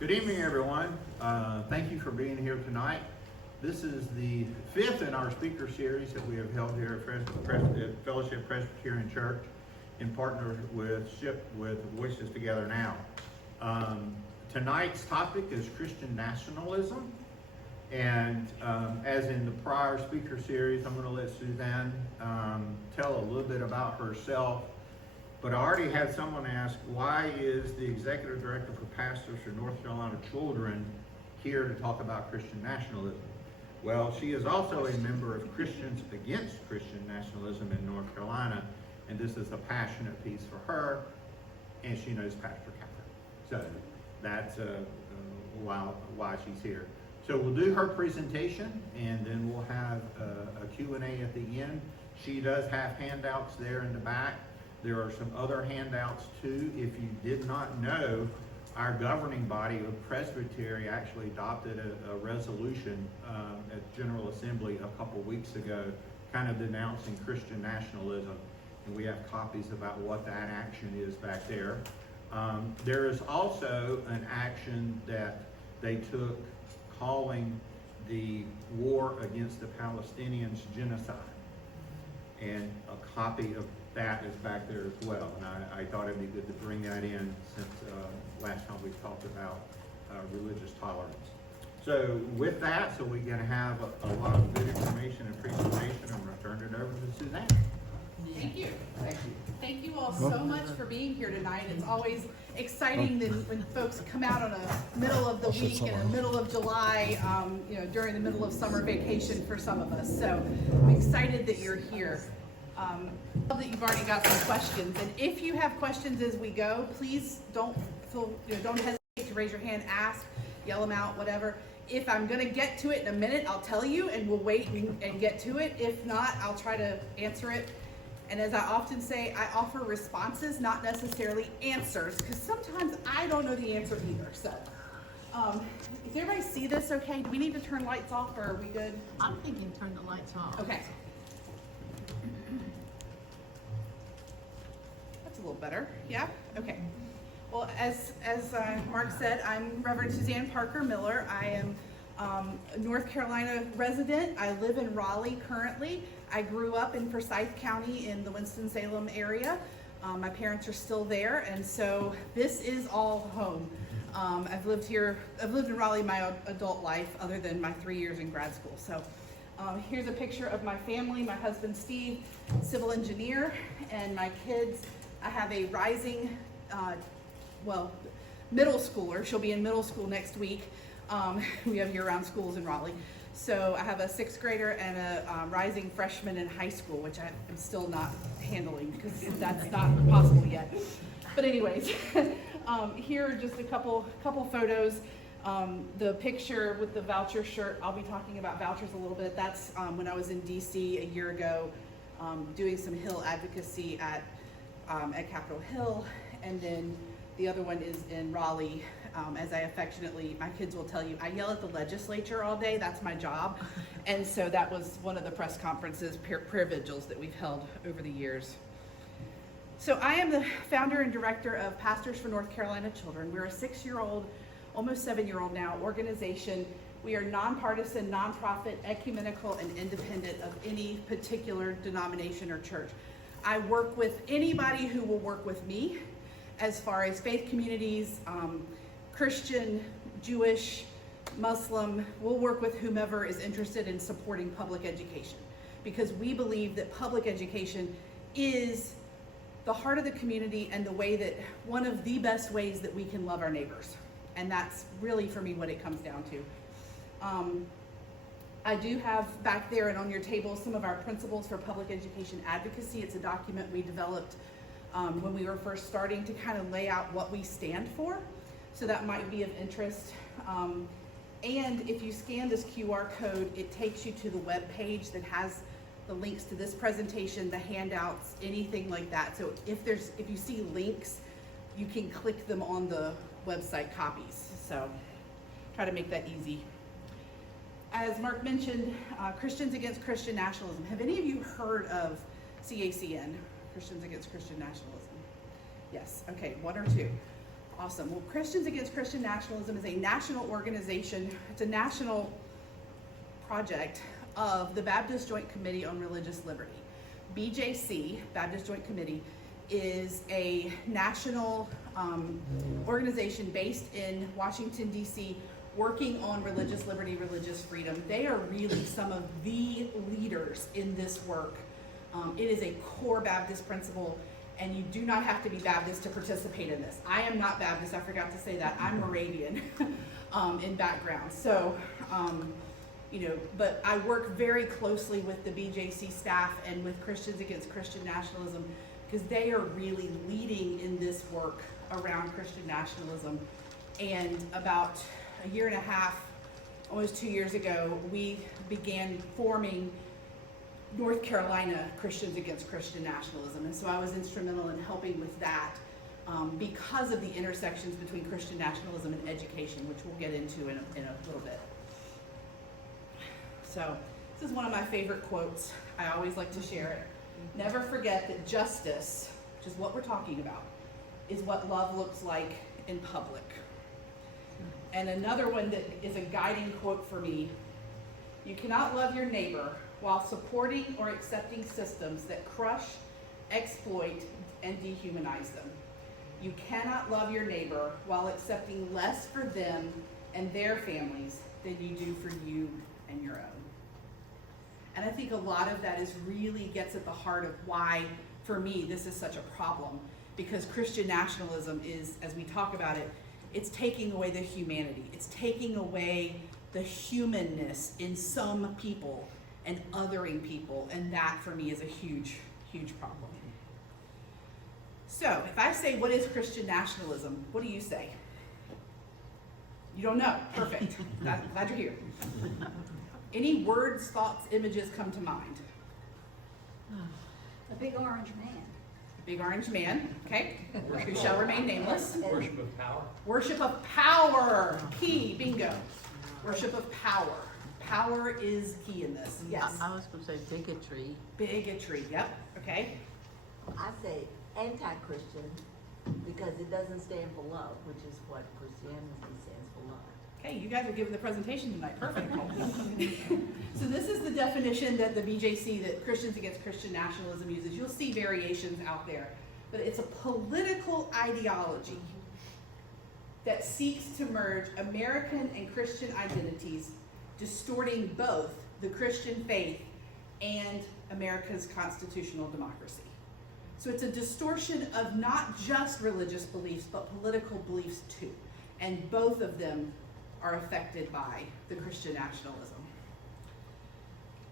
Good evening, everyone. Thank you for being here tonight. This is the fifth in our speaker series that we have held here at Fellowship Presbyterian Church in partnership with Voices Together Now. Tonight's topic is Christian nationalism. And as in the prior speaker series, I'm going to let Suzanne tell a little bit about herself. But I already had someone ask, why is the Executive Director for Pastors for North Carolina Children here to talk about Christian nationalism? Well, she is also a member of Christians Against Christian Nationalism in North Carolina, and this is a passionate piece for her, and she knows Pastor Catherine. So that's why she's here. So we'll do her presentation, and then we'll have a Q&A at the end. She does have handouts there in the back. There are some other handouts too. If you did not know, our governing body of Presbytery actually adopted a resolution at General Assembly a couple weeks ago, kind of denouncing Christian nationalism. And we have copies about what that action is back there. There is also an action that they took calling the war against the Palestinians genocide. And a copy of that is back there as well, and I thought it'd be good to bring that in since last time we talked about religious tolerance. So with that, so we're going to have a lot of good information and presentation. I'm going to turn it over to Suzanne. Thank you. Thank you. Thank you all so much for being here tonight. It's always exciting when folks come out on a middle of the week in the middle of July, during the middle of summer vacation for some of us. So I'm excited that you're here. I love that you've already got some questions, and if you have questions as we go, please don't hesitate to raise your hand, ask, yell them out, whatever. If I'm going to get to it in a minute, I'll tell you, and we'll wait and get to it. If not, I'll try to answer it. And as I often say, I offer responses, not necessarily answers, because sometimes I don't know the answer either. So, does everybody see this okay? Do we need to turn lights off, or are we good? I'm thinking turn the lights off. Okay. That's a little better. Yeah? Okay. Well, as Mark said, I'm Reverend Suzanne Parker Miller. I am a North Carolina resident. I live in Raleigh currently. I grew up in Forsyth County in the Winston-Salem area. My parents are still there, and so this is all home. I've lived in Raleigh my adult life, other than my 3 years in grad school. So here's a picture of my family. My husband Steve, civil engineer, and my kids. I have a rising, middle schooler. She'll be in middle school next week. We have year-round schools in Raleigh. So I have a 6th grader and a rising freshman in high school, which I am still not handling because that's not possible yet. But anyways, here are just a couple photos. The picture with the voucher shirt, I'll be talking about vouchers a little bit. That's when I was in DC a year ago, doing some Hill advocacy at Capitol Hill. And then the other one is in Raleigh. As I affectionately, my kids will tell you, I yell at the legislature all day. That's my job. And so that was one of the press conferences, prayer vigils that we've held over the years. So I am the founder and director of Pastors for North Carolina Children. We're a 6-year-old, almost 7-year-old now, organization. We are nonpartisan, nonprofit, ecumenical, and independent of any particular denomination or church. I work with anybody who will work with me as far as faith communities, Christian, Jewish, Muslim. We'll work with whomever is interested in supporting public education, because we believe that public education is the heart of the community and one of the best ways that we can love our neighbors. And that's really, for me, what it comes down to. I do have back there and on your table some of our principles for public education advocacy. It's a document we developed when we were first starting to kind of lay out what we stand for. So that might be of interest. And if you scan this QR code, it takes you to the web page that has the links to this presentation, the handouts, anything like that. So if you see links, you can click them on the website copies. So try to make that easy. As Mark mentioned, Christians Against Christian Nationalism. Have any of you heard of CACN, Christians Against Christian Nationalism? Yes, okay, one or two. Awesome. Well, Christians Against Christian Nationalism is a national organization. It's a national project of the Baptist Joint Committee on Religious Liberty. BJC, Baptist Joint Committee, is a national organization based in Washington, D.C., working on religious liberty, religious freedom. They are really some of the leaders in this work. It is a core Baptist principle, and you do not have to be Baptist to participate in this. I am not Baptist, I forgot to say that. I'm Moravian in background. So, but I work very closely with the BJC staff and with Christians Against Christian Nationalism, because they are really leading in this work around Christian nationalism. And about a year and a half, almost 2 years ago, we began forming North Carolina Christians Against Christian Nationalism. And so I was instrumental in helping with that because of the intersections between Christian nationalism and education, which we'll get into in a little bit. So this is one of my favorite quotes. I always like to share it. Never forget that justice, which is what we're talking about, is what love looks like in public. And another one that is a guiding quote for me: you cannot love your neighbor while supporting or accepting systems that crush, exploit, and dehumanize them. You cannot love your neighbor while accepting less for them and their families than you do for you and your own. And I think a lot of that really gets at the heart of why, for me, this is such a problem. Because Christian nationalism is, as we talk about it, it's taking away the humanity. It's taking away the humanness in some people and othering people. And that, for me, is a huge, huge problem. So, if I say, what is Christian nationalism? What do you say? You don't know. Perfect. Glad you're here. Any words, thoughts, images come to mind? A big orange man. Big orange man, okay, who shall remain nameless. Worship of power. Worship of power, key, bingo. Worship of power. Power is key in this, yes. I was going to say bigotry. Bigotry, yep, okay. I say anti-Christian because it doesn't stand for love, which is what Christianity stands for, love. Okay, you guys are giving the presentation tonight, perfect. So this is the definition that the BJC, that Christians Against Christian Nationalism uses. You'll see variations out there, but it's a political ideology that seeks to merge American and Christian identities, distorting both the Christian faith and America's constitutional democracy. So it's a distortion of not just religious beliefs, but political beliefs too. And both of them are affected by the Christian nationalism.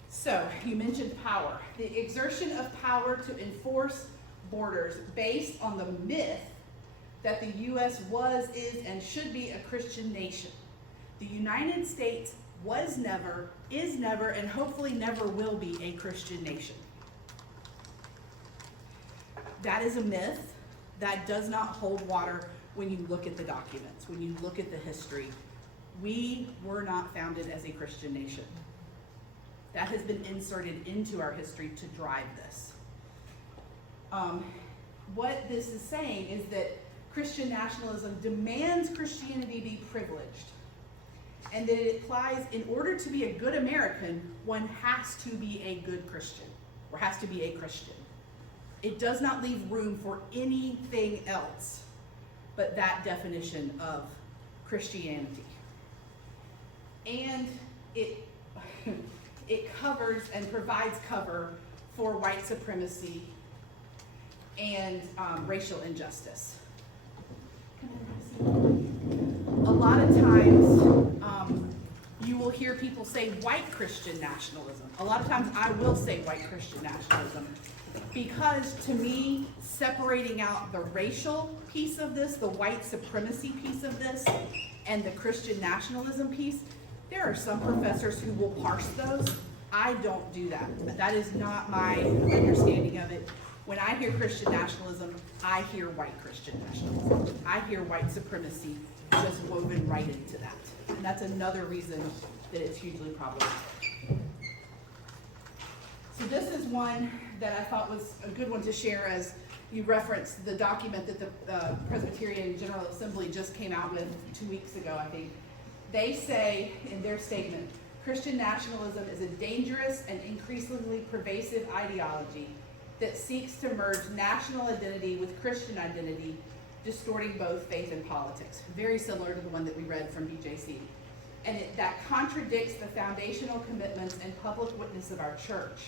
So, you mentioned power. The exertion of power to enforce borders based on the myth that the U.S. was, is, and should be a Christian nation. The United States was never, is never, and hopefully never will be a Christian nation. That is a myth that does not hold water when you look at the documents, when you look at the history. We were not founded as a Christian nation. That has been inserted into our history to drive this. What this is saying is that Christian nationalism demands Christianity be privileged, and that it applies, in order to be a good American, one has to be a good Christian, or has to be a Christian. It does not leave room for anything else but that definition of Christianity. And it covers and provides cover for white supremacy and racial injustice. A lot of times you will hear people say white Christian nationalism. A lot of times I will say white Christian nationalism, because to me, separating out the racial piece of this, the white supremacy piece of this, and the Christian nationalism piece, there are some professors who will parse those. I don't do that. That is not my understanding of it. When I hear Christian nationalism, I hear white Christian nationalism. I hear white supremacy just woven right into that. And that's another reason that it's hugely problematic. So this is one that I thought was a good one to share, as you referenced the document that the Presbyterian General Assembly just came out with 2 weeks ago, I think. They say in their statement, Christian nationalism is a dangerous and increasingly pervasive ideology that seeks to merge national identity with Christian identity, distorting both faith and politics. Very similar to the one that we read from BJC. And that contradicts the foundational commitments and public witness of our church: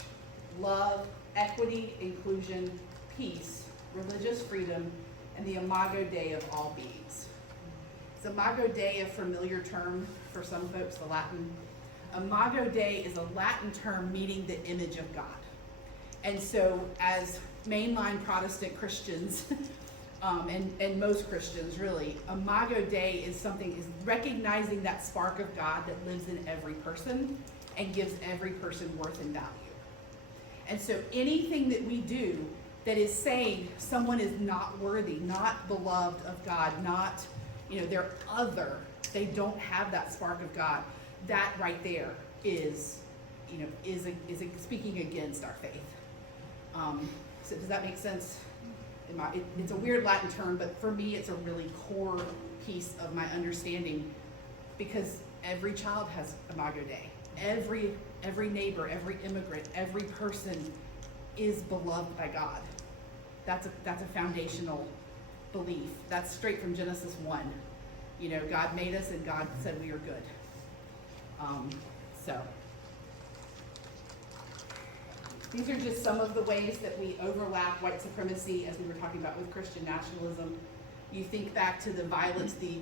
love, equity, inclusion, peace, religious freedom, and the imago Dei of all beings. Is imago Dei a familiar term for some folks, the Latin? Imago Dei is a Latin term meaning the image of God. And so as mainline Protestant Christians, and most Christians really, imago Dei is recognizing that spark of God that lives in every person and gives every person worth and value. And so anything that we do that is saying someone is not worthy, not beloved of God, not, they're other, they don't have that spark of God, that right there is speaking against our faith. So does that make sense? It's a weird Latin term, but for me, it's a really core piece of my understanding, because every child has imago Dei. Every neighbor, every immigrant, every person is beloved by God. That's a foundational belief. That's straight from Genesis 1. God made us and God said we are good. So these are just some of the ways that we overlap white supremacy, as we were talking about with Christian nationalism. You think back to the violence, the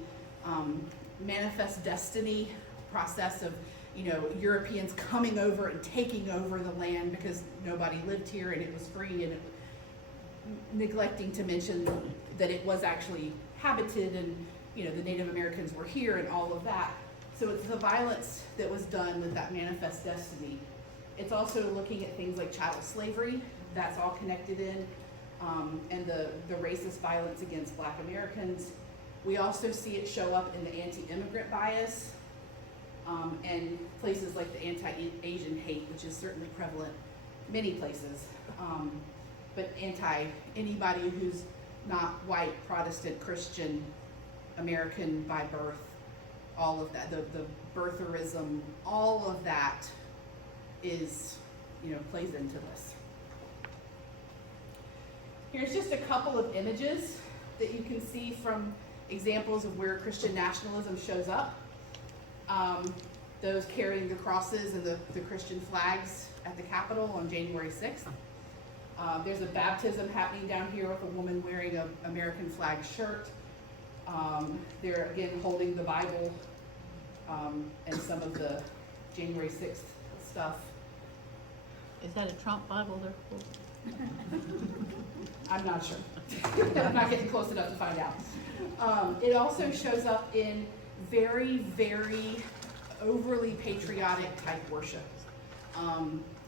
manifest destiny process of Europeans coming over and taking over the land because nobody lived here and it was free, and neglecting to mention that it was actually habited, and the Native Americans were here and all of that. So it's the violence that was done with that manifest destiny. It's also looking at things like chattel slavery, that's all connected in, and the racist violence against Black Americans. We also see it show up in the anti-immigrant bias, and places like the anti-Asian hate, which is certainly prevalent many places, but anybody who's not white, Protestant, Christian, American by birth, all of that, the birtherism, all of that is, plays into this. Here's just a couple of images that you can see from examples of where Christian nationalism shows up. Those carrying the crosses and the Christian flags at the Capitol on January 6th. There's a baptism happening down here with a woman wearing an American flag shirt. They're again holding the Bible, and some of the January 6th stuff. Is that a Trump Bible they're holding? I'm not sure. I'm not getting close enough to find out. It also shows up in very, very overly patriotic type worship.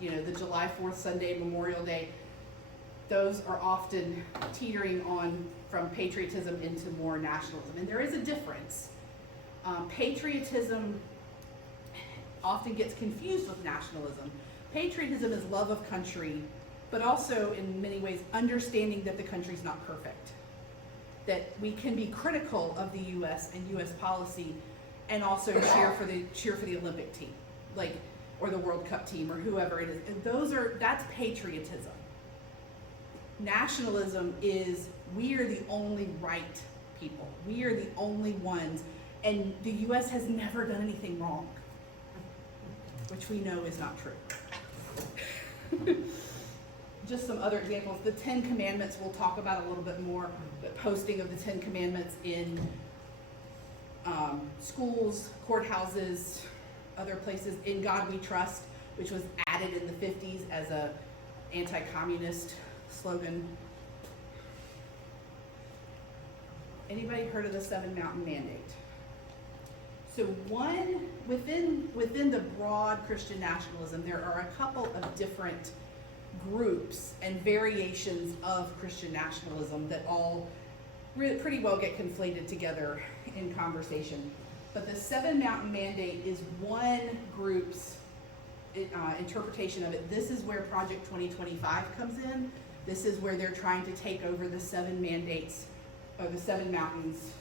The July 4th Sunday, Memorial Day, those are often teetering on from patriotism into more nationalism. And there is a difference. Patriotism often gets confused with nationalism. Patriotism is love of country, but also in many ways understanding that the country's not perfect. That we can be critical of the U.S. and U.S. policy and also cheer for the Olympic team, or the World Cup team, or whoever it is. And that's patriotism. Nationalism is, we are the only right people. We are the only ones, and the U.S. has never done anything wrong, which we know is not true. Just some other examples. The 10 Commandments we'll talk about a little bit more, but posting of the 10 Commandments in schools, courthouses, other places. In God We Trust, which was added in the 50s as a anti-communist slogan. Anybody heard of the Seven Mountain Mandate? So within the broad Christian nationalism, there are a couple of different groups and variations of Christian nationalism that all pretty well get conflated together in conversation. But the Seven Mountain Mandate is one group's interpretation of it, this is where Project 2025 comes in. This is where they're trying to take over the 7 mandates, or the 7 mountains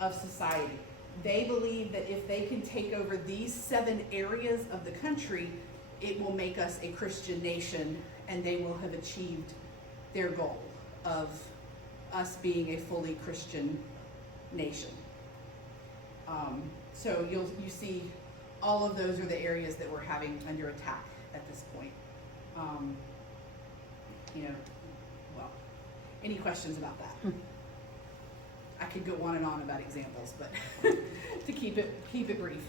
of society. They believe that if they can take over these 7 areas of the country, it will make us a Christian nation, and they will have achieved their goal of us being a fully Christian nation. So you see all of those are the areas that we're having under attack at this point. Well, any questions about that? I could go on and on about examples, but to keep it brief.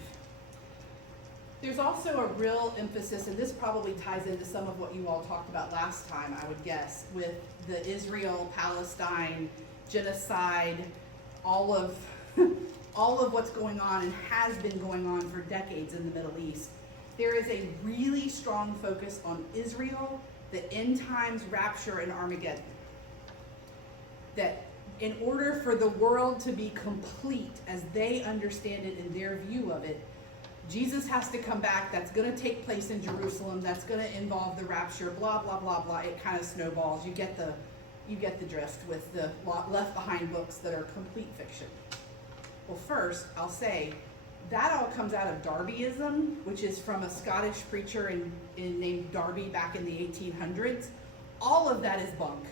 There's also a real emphasis, and this probably ties into some of what you all talked about last time, I would guess, with the Israel-Palestine genocide, all of what's going on and has been going on for decades in the Middle East. There is a really strong focus on Israel, the end times, rapture, and Armageddon. That in order for the world to be complete as they understand it in their view of it, Jesus has to come back. That's going to take place in Jerusalem. That's going to involve the rapture, blah, blah, blah, blah. It kind of snowballs. You get the drift with the left behind books that are complete fiction. Well, first, I'll say, that all comes out of Darbyism, which is from a Scottish preacher named Darby back in the 1800s. All of that is bunk.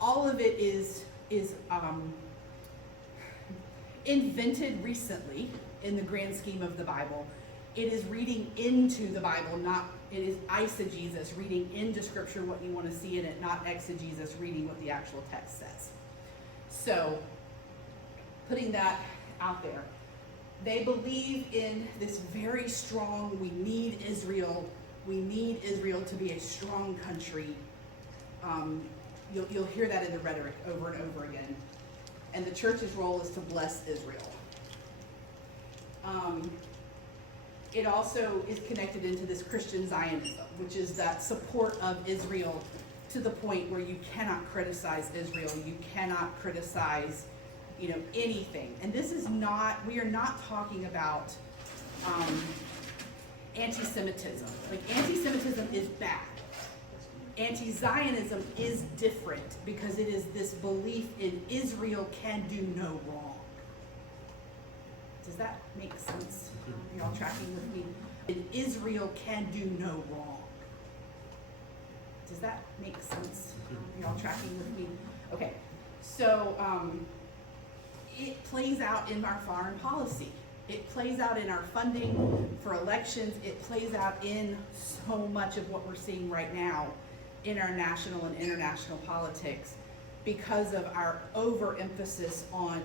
All of it is invented recently in the grand scheme of the Bible. It is reading into the Bible, it is eisegesis, reading into Scripture what you want to see in it, not exegesis, reading what the actual text says. So, putting that out there. They believe in this very strong, we need Israel to be a strong country. You'll hear that in the rhetoric over and over again. And the church's role is to bless Israel. It also is connected into this Christian Zionism, which is that support of Israel to the point where you cannot criticize Israel, you cannot criticize, anything. And this is we are not talking about anti-Semitism. Like, anti-Semitism is bad. Anti-Zionism is different because it is this belief in Israel can do no wrong. Does that make sense? Are y'all tracking with me? In Israel can do no wrong. Does that make sense? Are y'all tracking with me? Okay, so it plays out in our foreign policy. It plays out in our funding for elections. It plays out in so much of what we're seeing right now in our national and international politics because of our overemphasis on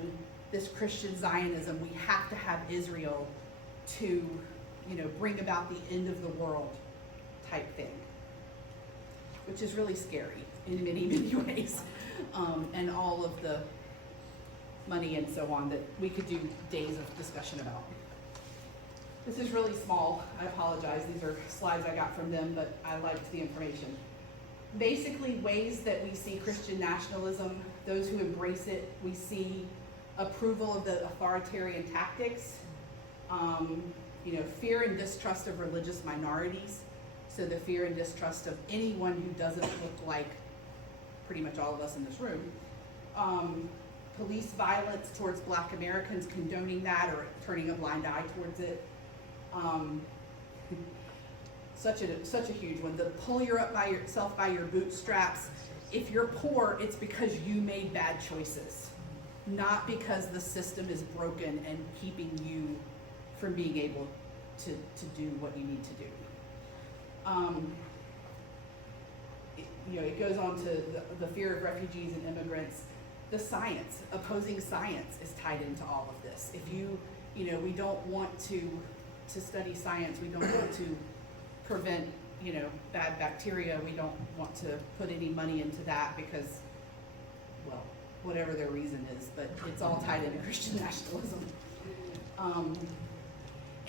this Christian Zionism. We have to have Israel to, bring about the end of the world type thing, which is really scary in many, many ways. And all of the money and so on that we could do days of discussion about. This is really small. I apologize. These are slides I got from them, but I liked the information. Basically, ways that we see Christian nationalism, those who embrace it, we see approval of the authoritarian tactics, fear and distrust of religious minorities. So the fear and distrust of anyone who doesn't look like pretty much all of us in this room. Police violence towards Black Americans, condoning that or turning a blind eye towards it. Such a huge one. The pull yourself by your bootstraps. If you're poor, it's because you made bad choices, not because the system is broken and keeping you from being able to do what you need to do. It goes on to the fear of refugees and immigrants. The science, opposing science is tied into all of this. If we don't want to study science, we don't want to prevent, bad bacteria, we don't want to put any money into that because, well, whatever their reason is, but it's all tied into Christian nationalism.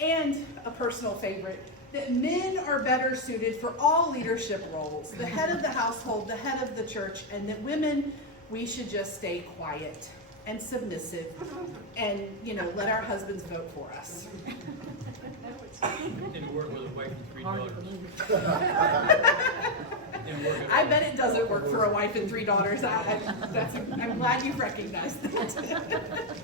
And a personal favorite, that men are better suited for all leadership roles, the head of the household, the head of the church, and that women, we should just stay quiet and submissive and, let our husbands vote for us. Didn't work with a wife and 3 Hard to daughters. believe. Didn't work at I all. bet it doesn't work for a wife and 3 daughters. I'm glad you recognized that.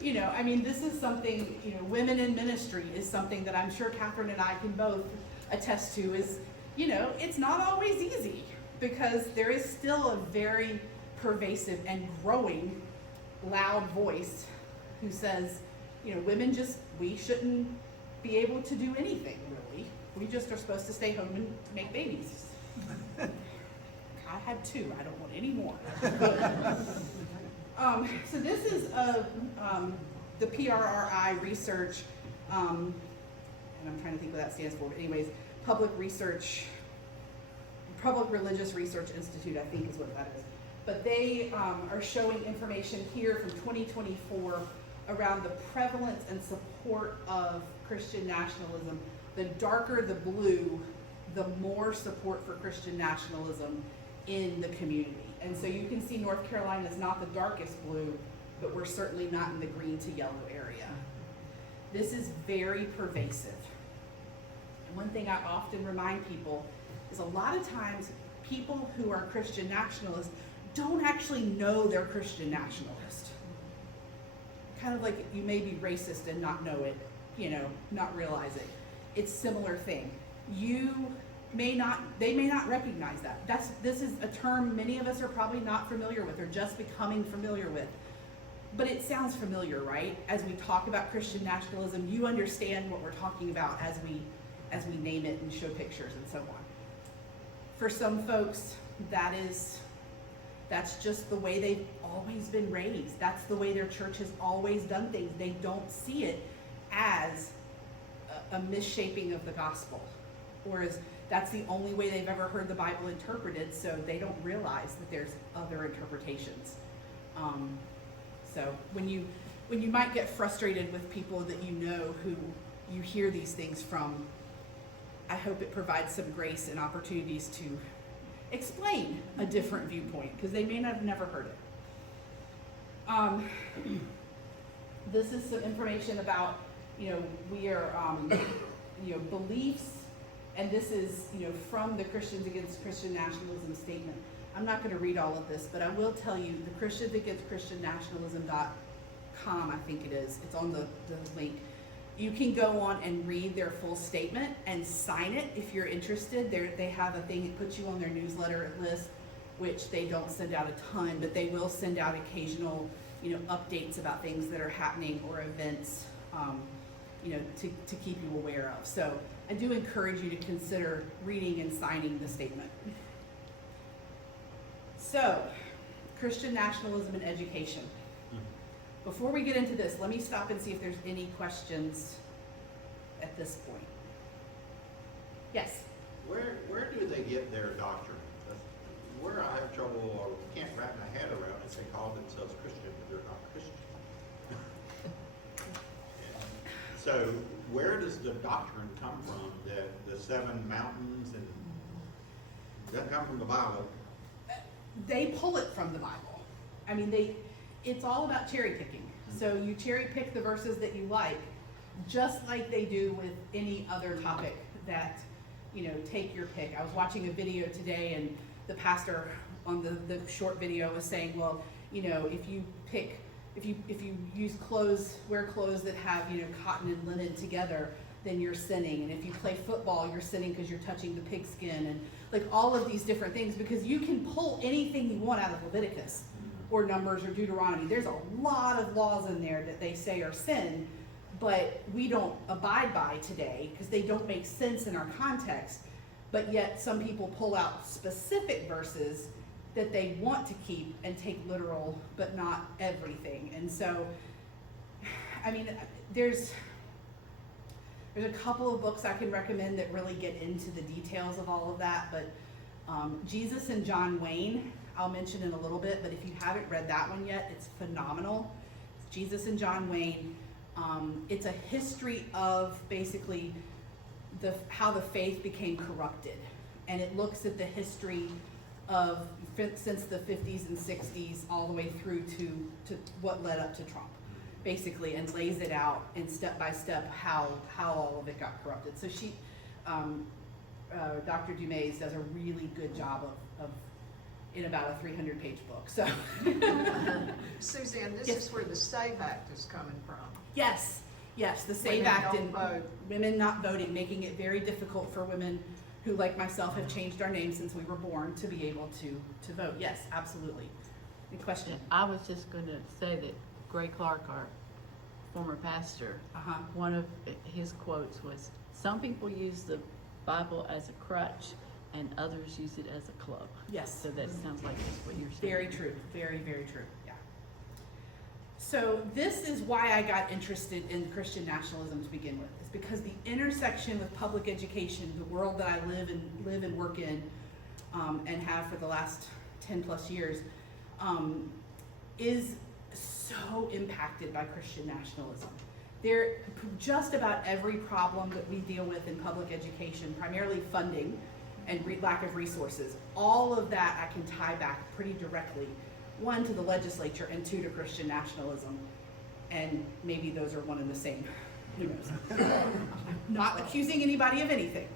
You know, I mean, this is something, you know, women in ministry is something that I'm sure Catherine and I can both attest to is, you know, it's not always easy because there is still a very pervasive and growing loud voice who says, you know, women just, we shouldn't be able to do anything really. We just are supposed to stay home and make babies. I had 2, I don't want any more. So this is the PRRI research, and I'm trying to think what that stands for, but anyways, Public Religious Research Institute, I think is what that is. But they are showing information here from 2024 around the prevalence and support of Christian nationalism. The darker the blue, the more support for Christian nationalism in the community. And so you can see North Carolina is not the darkest blue, but we're certainly not in the green to yellow area. This is very pervasive. And one thing I often remind people is a lot of times people who are Christian nationalists don't actually know they're Christian nationalist. Kind of like you may be racist and not know it, you know, not realize it. It's a similar thing. They may not recognize that. This is a term many of us are probably not familiar with or just becoming familiar with. But it sounds familiar, right? As we talk about Christian nationalism, you understand what we're talking about as we name it and show pictures and so on. For some folks, that's just the way they've always been raised. That's the way their church has always done things. They don't see it as a misshaping of the gospel, or as that's the only way they've ever heard the Bible interpreted, so they don't realize that there's other interpretations. So when you might get frustrated with people that you know who you hear these things from, I hope it provides some grace and opportunities to explain a different viewpoint, because they may not have never heard it. This is some information about, you know, we are, you know, beliefs, and this is, you know, from the Christians Against Christian Nationalism statement. I'm not going to read all of this, but I will tell you the Christians Against Christian Nationalism.com, I think it is. It's on the link. You can go on and read their full statement and sign it if you're interested. They have a thing that puts you on their newsletter list, which they don't send out a ton, but they will send out occasional, you know, updates about things that are happening or events, you know, to keep you aware of. So I do encourage you to consider reading and signing the statement. So, Christian nationalism and education. Before we get into this, let me stop and see if there's any questions at this point. Yes? Where do they get their doctrine? Where I have trouble or can't wrap my head around is they call themselves Christian, but they're not Christian. So where does the doctrine come from? The 7 mountains, and does that come from the Bible? They pull it from the Bible. I mean, it's all about cherry picking. So you cherry pick the verses that you like, just like they do with any other topic that, you know, take your pick. I was watching a video today, and the pastor on the short video was saying, well, you know, if you use wear clothes that have, you know, cotton and linen together, then you're sinning. And if you play football, you're sinning because you're touching the pigskin, and like all of these different things, because you can pull anything you want out of Leviticus or Numbers or Deuteronomy. There's a lot of laws in there that they say are sin, but we don't abide by today because they don't make sense in our context. But yet some people pull out specific verses that they want to keep and take literal, but not everything. And so, I mean, there's a couple of books I can recommend that really get into the details of all of that, but Jesus and John Wayne, I'll mention in a little bit, but if you haven't read that one yet, it's phenomenal. It's Jesus and John Wayne. It's a history of basically how the faith became corrupted. And it looks at the history of since the 50s and 60s all the way through to what led up to Trump. basically, and lays it out in step by step how all of it got corrupted. So she, Dr. Dumays does a really good job of in about a 300-page book. So Suzanne, this Yes. is where the SAVE Act is coming from. yes, the SAVE Women Act don't and vote. women not voting, making it very difficult for women who, like myself, have changed our names since we were born to be able to vote. Yes, absolutely. Any question? I was just gonna say that Gray Clark, our former pastor, Uh-huh. one of his quotes was, "Some people use the Bible as a crutch and others use it as a club." Yes. So that sounds like that's what you're saying. Very true, very, very true, yeah. So this is why I got interested in Christian nationalism to begin with, is because the intersection with public education, the world that I live and work in, and have for the last 10 plus years, is so impacted by Christian nationalism. Just about every problem that we deal with in public education, primarily funding and lack of resources, all of that I can tie back pretty directly, one, to the legislature, and two, to Christian nationalism. And maybe those are one and the same, who knows? Not accusing anybody of anything.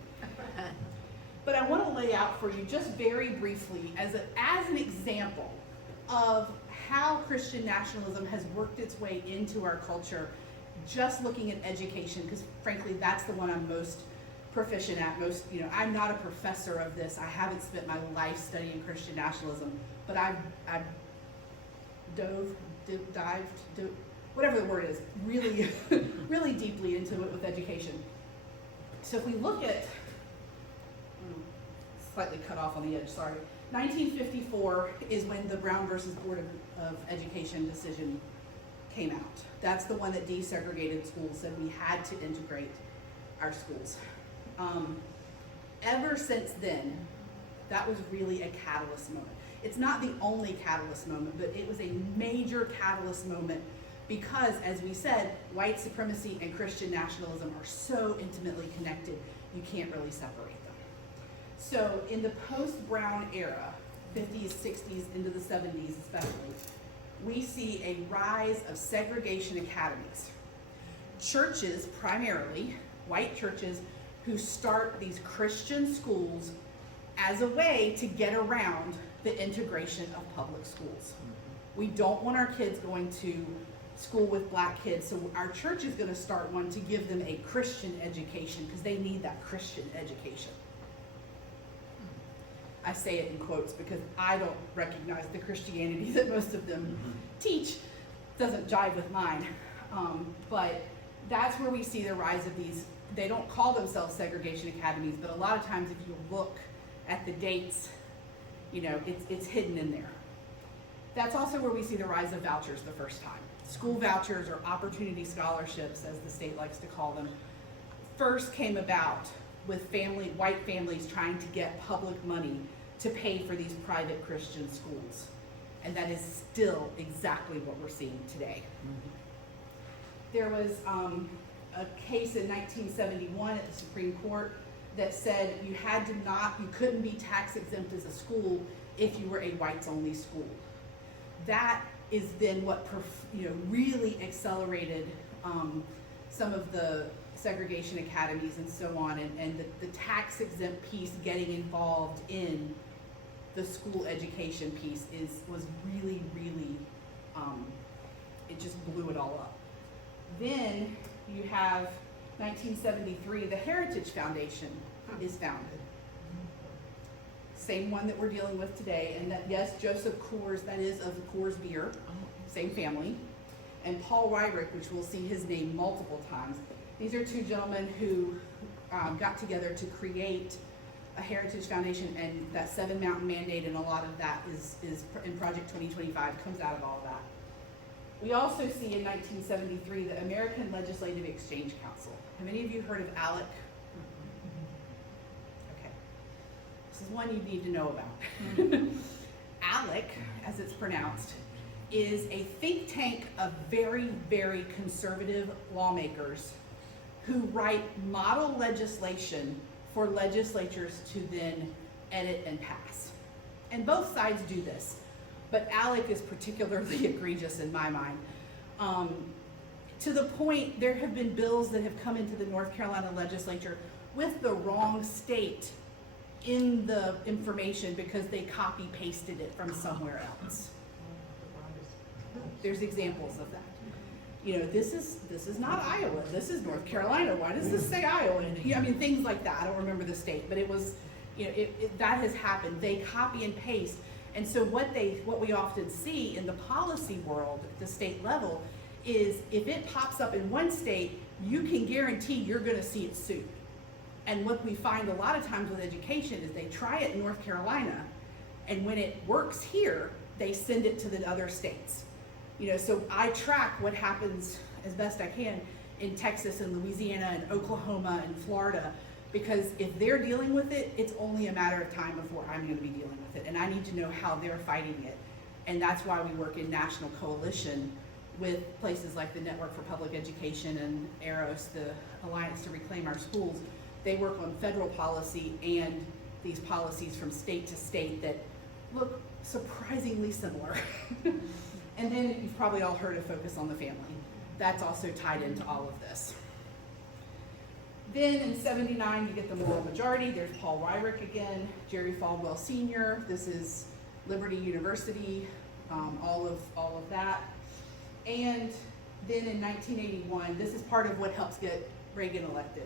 But I want to lay out for you just very briefly as an example of how Christian nationalism has worked its way into our culture, just looking at education, because frankly, that's the one I'm most proficient at. I'm not a professor of this. I haven't spent my life studying Christian nationalism, but I've dived, whatever the word is, really, really deeply into it with education. So if we look at, slightly cut off on the edge, sorry. 1954 is when the Brown versus Board of Education decision came out. That's the one that desegregated schools, said we had to integrate our schools. Ever since then, that was really a catalyst moment. It's not the only catalyst moment, but it was a major catalyst moment because, as we said, white supremacy and Christian nationalism are so intimately connected, you can't really separate them. So in the post-Brown era, 50s, 60s, into the 70s especially, we see a rise of segregation academies. Churches, primarily, white churches, who start these Christian schools as a way to get around the integration of public schools. We don't want our kids going to school with black kids, so our church is going to start one to give them a Christian education because they need that Christian education. I say it in quotes because I don't recognize the Christianity that most of them teach. Doesn't jive with mine. But that's where we see the rise of these. They don't call themselves segregation academies, but a lot of times if you look at the dates, it's hidden in there. That's also where we see the rise of vouchers the first time. School vouchers, or opportunity scholarships, as the state likes to call them, first came about with white families trying to get public money to pay for these private Christian schools. And that is still exactly what we're seeing today. There was a case in 1971 at the Supreme Court that said you couldn't be tax exempt as a school if you were a whites only school. That is then what really accelerated some of the segregation academies and so on, and the tax exempt piece getting involved in the school education piece was really, really, it just blew it all up. Then you have 1973, the Heritage Foundation is founded. Same one that we're dealing with today, and that, yes, Joseph Coors, that is of the Coors beer, same family, and Paul Weyrich, which we'll see his name multiple times. These are two gentlemen who got together to create a Heritage Foundation, and that Seven Mountain Mandate, and a lot of that is in Project 2025, comes out of all of that. We also see in 1973 the American Legislative Exchange Council. Have any of you heard of ALEC? Okay. This is one you need to know about. ALEC, as it's pronounced, is a think tank of very, very conservative lawmakers who write model legislation for legislatures to then edit and pass. And both sides do this, but ALEC is particularly egregious in my mind. To the point, there have been bills that have come into the North Carolina legislature with the wrong state in the information because they copy pasted it from somewhere else. There's examples of that. You know, this is not Iowa, this is North Carolina, why does this say Iowa? I mean, things like that. I don't remember the state, but it was, you know, that has happened. They copy and paste. And so what we often see in the policy world at the state level is if it pops up in one state, you can guarantee you're gonna see it soon. And what we find a lot of times with education is they try it in North Carolina, and when it works here, they send it to the other states. You know, so I track what happens as best I can in Texas and Louisiana and Oklahoma and Florida, because if they're dealing with it, it's only a matter of time before I'm gonna be dealing with it, and I need to know how they're fighting it. And that's why we work in national coalition with places like the Network for Public Education and AROS, the Alliance to Reclaim Our Schools. They work on federal policy and these policies from state to state that look surprisingly similar. And then you've probably all heard of Focus on the Family. That's also tied into all of this. Then in '79, you get the moral majority. There's Paul Weyrich again, Jerry Falwell Sr. This is Liberty University, all of that. And then in 1981, this is part of what helps get Reagan elected.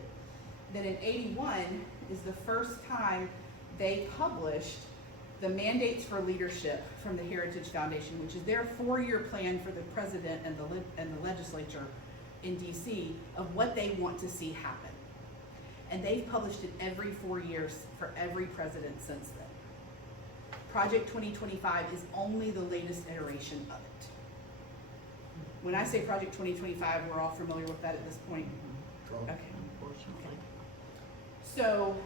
Then in '81 is the first time they published the Mandates for Leadership from the Heritage Foundation, which is their 4-year plan for the president and the legislature in DC of what they want to see happen. And they've published it every 4 years for every president since then. Project 2025 is only the latest iteration of it. When I say Project 2025, we're all familiar with that at this point. Okay. Unfortunately. So,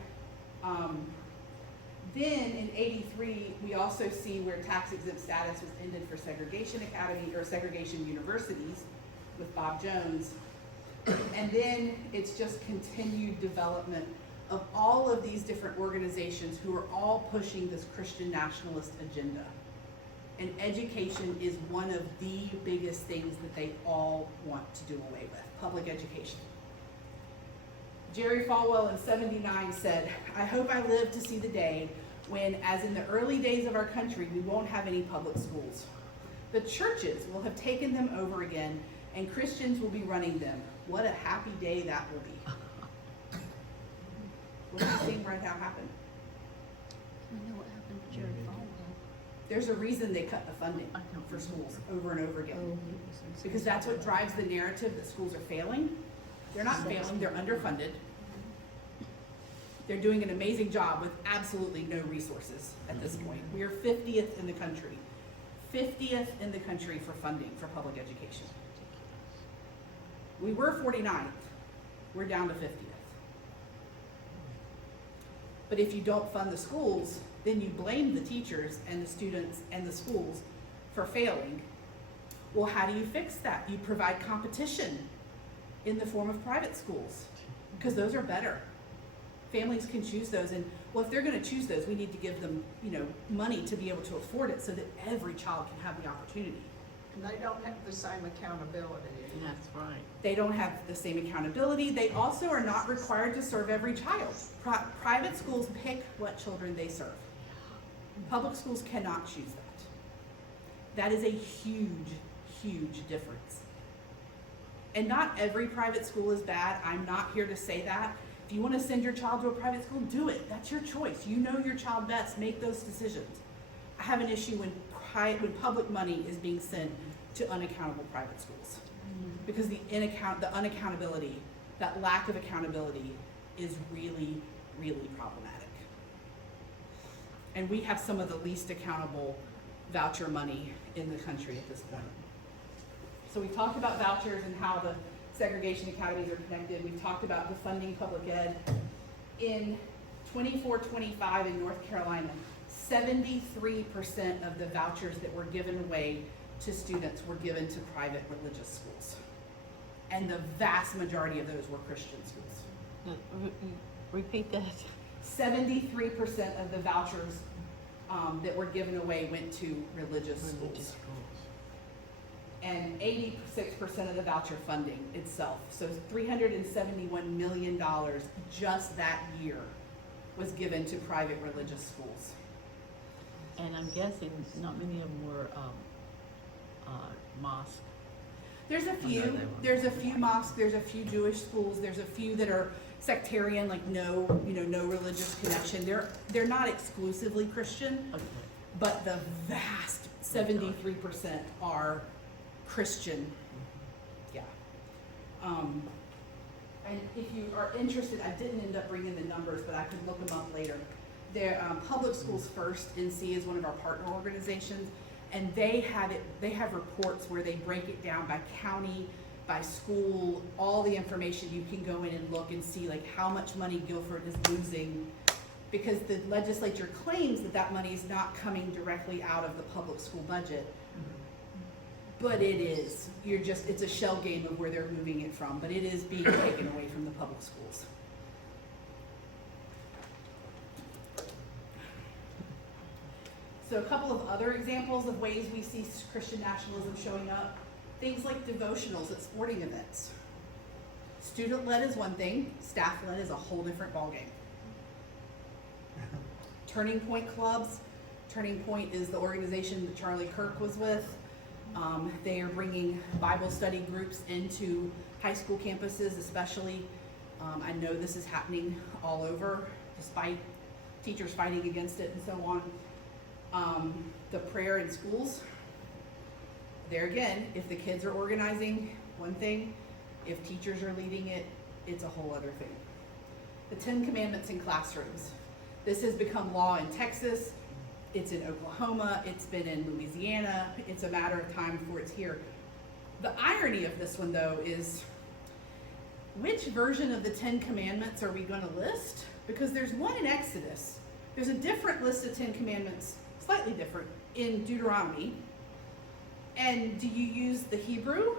then in '83, we also see where tax exempt status was ended for segregation academy or segregation universities with Bob Jones. And then it's just continued development of all of these different organizations who are all pushing this Christian nationalist agenda. And education is one of the biggest things that they all want to do away with, public education. Jerry Falwell in '79 said, "I hope I live to see the day when, as in the early days of our country, we won't have any public schools. The churches will have taken them over again, and Christians will be running them. What a happy day that will be." What do you think right now happened? I know what happened to Jerry Falwell. There's a reason they cut the funding for schools over and over again. Because that's what drives the narrative that schools are failing. They're not failing, they're underfunded. They're doing an amazing job with absolutely no resources at this point. We are 50th in the country. 50th in the country for funding for public education. We were 49th, we're down to 50th. But if you don't fund the schools, then you blame the teachers and the students and the schools for failing. Well, how do you fix that? You provide competition in the form of private schools, because those are better. Families can choose those, and well, if they're gonna choose those, we need to give them, you know, money to be able to afford it so that every child can have the opportunity. And they don't have the same accountability. That's right. They don't have the same accountability. They also are not required to serve every child. Private schools pick what children they serve. Public schools cannot choose that. That is a huge, huge difference. And not every private school is bad. I'm not here to say that. If you want to send your child to a private school, do it. That's your choice. You know your child best. Make those decisions. I have an issue when public money is being sent to unaccountable private schools. Because the unaccountability, that lack of accountability is really, really problematic. And we have some of the least accountable voucher money in the country at this point. So we talked about vouchers and how the segregation academies are connected. We've talked about defunding public ed. In 24-25 in North Carolina, 73% of the vouchers that were given away to students were given to private religious schools. And the vast majority of those were Christian schools. Repeat that. 73% of the vouchers that were given away went to religious schools. and 86% of the voucher funding itself. So $371 million just that year was given to private religious schools. And I'm guessing not many of them were mosque. There's a few mosques, there's a few Jewish schools, there's a few that are sectarian, like no religious connection. They're not exclusively Christian, Okay. but the vast 73% are Christian. Yeah. And if you are interested, I didn't end up bringing the numbers, but I could look them up later. Their Public Schools First NC is one of our partner organizations, and they have reports where they break it down by county, by school, all the information. You can go in and look and see like how much money Guilford is losing, because the legislature claims that that money is not coming directly out of the public school budget. But it is. It's a shell game of where they're moving it from, but it is being taken away from the public schools. So a couple of other examples of ways we see Christian nationalism showing up. Things like devotionals at sporting events. Student-led is one thing, staff-led is a whole different ballgame. Turning Point clubs. Turning Point is the organization that Charlie Kirk was with. They are bringing Bible study groups into high school campuses especially. I know this is happening all over, despite teachers fighting against it and so on. The prayer in schools. There again, if the kids are organizing, one thing. If teachers are leading it, it's a whole other thing. The 10 Commandments in classrooms. This has become law in Texas. It's in Oklahoma. It's been in Louisiana. It's a matter of time before it's here. The irony of this one, though, is which version of the 10 Commandments are we going to list? Because there's one in Exodus. There's a different list of 10 Commandments, slightly different, in Deuteronomy. And do you use the Hebrew?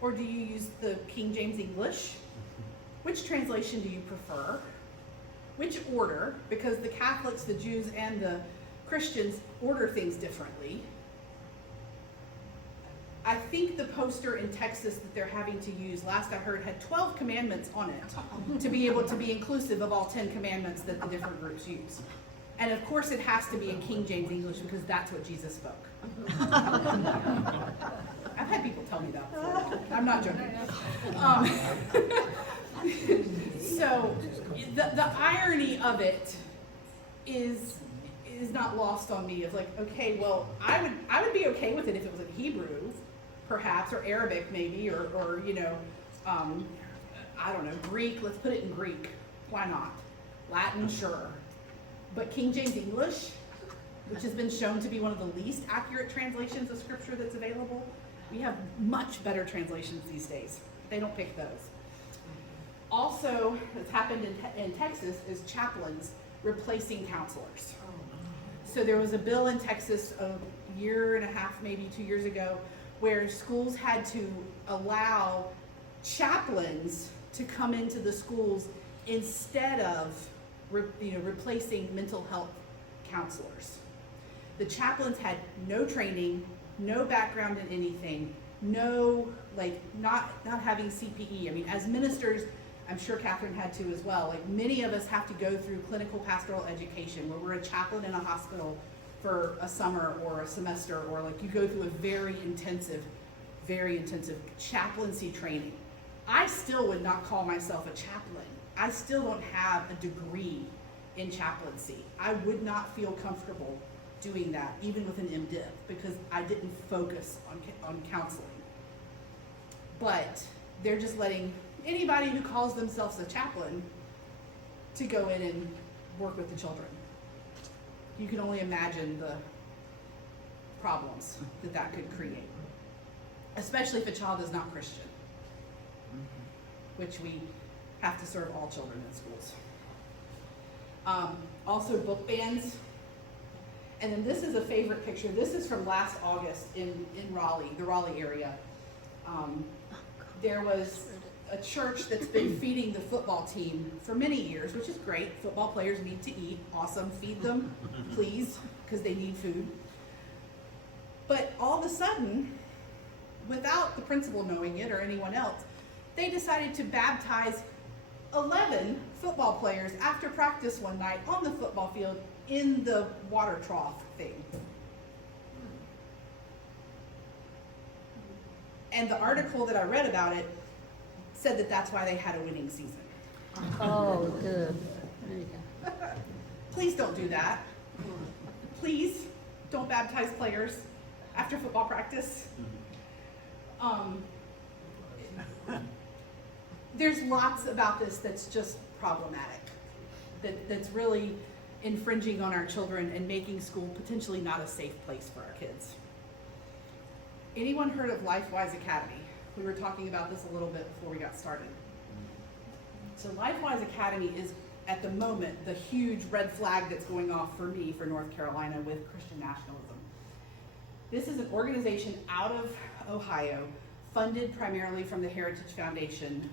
Or do you use the King James English? Which translation do you prefer? Which order? Because the Catholics, the Jews, and the Christians order things differently. I think the poster in Texas that they're having to use, last I heard, had 12 commandments on it to be able to be inclusive of all 10 commandments that the different groups use. And of course it has to be in King James English because that's what Jesus spoke. I've had people tell me that before. I'm not joking. So the irony of it is not lost on me. It's like, okay, well, I would be okay with it if it was in Hebrew, perhaps, or Arabic maybe, or I don't know, Greek. Let's put it in Greek. Why not? Latin, sure. But King James English, which has been shown to be one of the least accurate translations of scripture that's available, we have much better translations these days. They don't pick those. Also, what's happened in Texas is chaplains replacing counselors. So there was a bill in Texas a year and a half, maybe 2 years ago, where schools had to allow chaplains to come into the schools instead of replacing mental health counselors. The chaplains had no training, no background in anything, not having CPE. I mean, as ministers, I'm sure Catherine had to as well. Like many of us have to go through clinical pastoral education where we're a chaplain in a hospital for a summer or a semester, or like you go through a very intensive chaplaincy training. I still would not call myself a chaplain. I still don't have a degree in chaplaincy. I would not feel comfortable doing that, even with an MDiv, because I didn't focus on counseling. But they're just letting anybody who calls themselves a chaplain to go in and work with the children. You can only imagine the problems that could create, especially if a child is not Christian, which we have to serve all children in schools. Also book bans. And then this is a favorite picture. This is from last August in Raleigh, the Raleigh area. There was a church that's been feeding the football team for many years, which is great. Football players need to eat. Awesome. Feed them, please, because they need food. But all of a sudden, without the principal knowing it or anyone else, they decided to baptize 11 football players after practice one night on the football field in the water trough thing. And the article that I read about it said that that's why they had a winning season. Oh, good. There you go. Please don't do that. Please don't baptize players after football practice. There's lots about this that's just problematic, that's really infringing on our children and making school potentially not a safe place for our kids. Anyone heard of LifeWise Academy? We were talking about this a little bit before we got started. So LifeWise Academy is, at the moment, the huge red flag that's going off for me for North Carolina with Christian nationalism. This is an organization out of Ohio, funded primarily from the Heritage Foundation,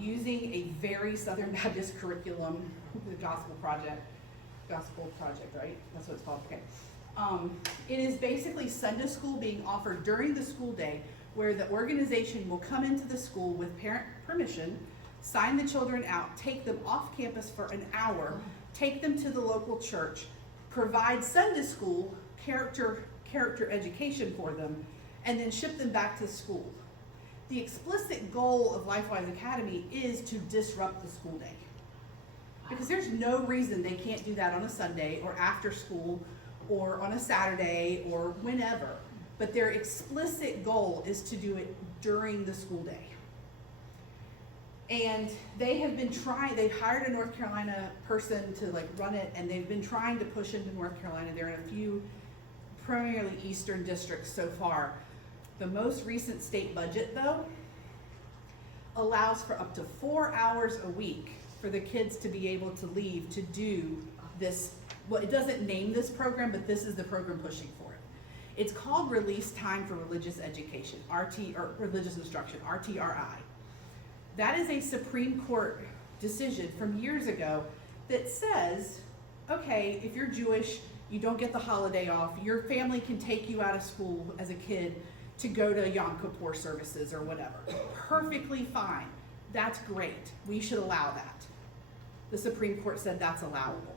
using a very Southern Baptist curriculum, the Gospel Project, right? That's what it's called, okay. It is basically Sunday school being offered during the school day, where the organization will come into the school with parent permission, sign the children out, take them off campus for an hour, take them to the local church, provide Sunday school character education for them, and then ship them back to school. The explicit goal of LifeWise Academy is to disrupt the school day. Because there's no reason they can't do that on a Sunday or after school or on a Saturday or whenever. But their explicit goal is to do it during the school day. And they have been trying, they've hired a North Carolina person to like run it, and they've been trying to push into North Carolina. They're in a few primarily eastern districts so far. The most recent state budget, though, allows for up to 4 hours a week for the kids to be able to leave to do this. Well, it doesn't name this program, but this is the program pushing for it. It's called Release Time for Religious Education, or Religious Instruction, RTRI. That is a Supreme Court decision from years ago that says, okay, if you're Jewish, you don't get the holiday off, your family can take you out of school as a kid to go to Yom Kippur services or whatever. Perfectly fine. That's great. We should allow that. The Supreme Court said that's allowable.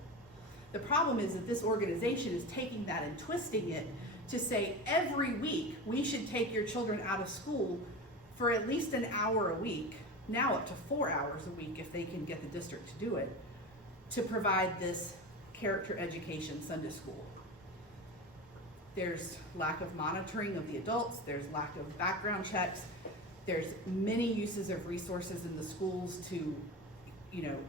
The problem is that this organization is taking that and twisting it to say every week we should take your children out of school for at least an hour a week, now up to 4 hours a week if they can get the district to do it, to provide this character education Sunday school. There's lack of monitoring of the adults, there's lack of background checks, there's many uses of resources in the schools to,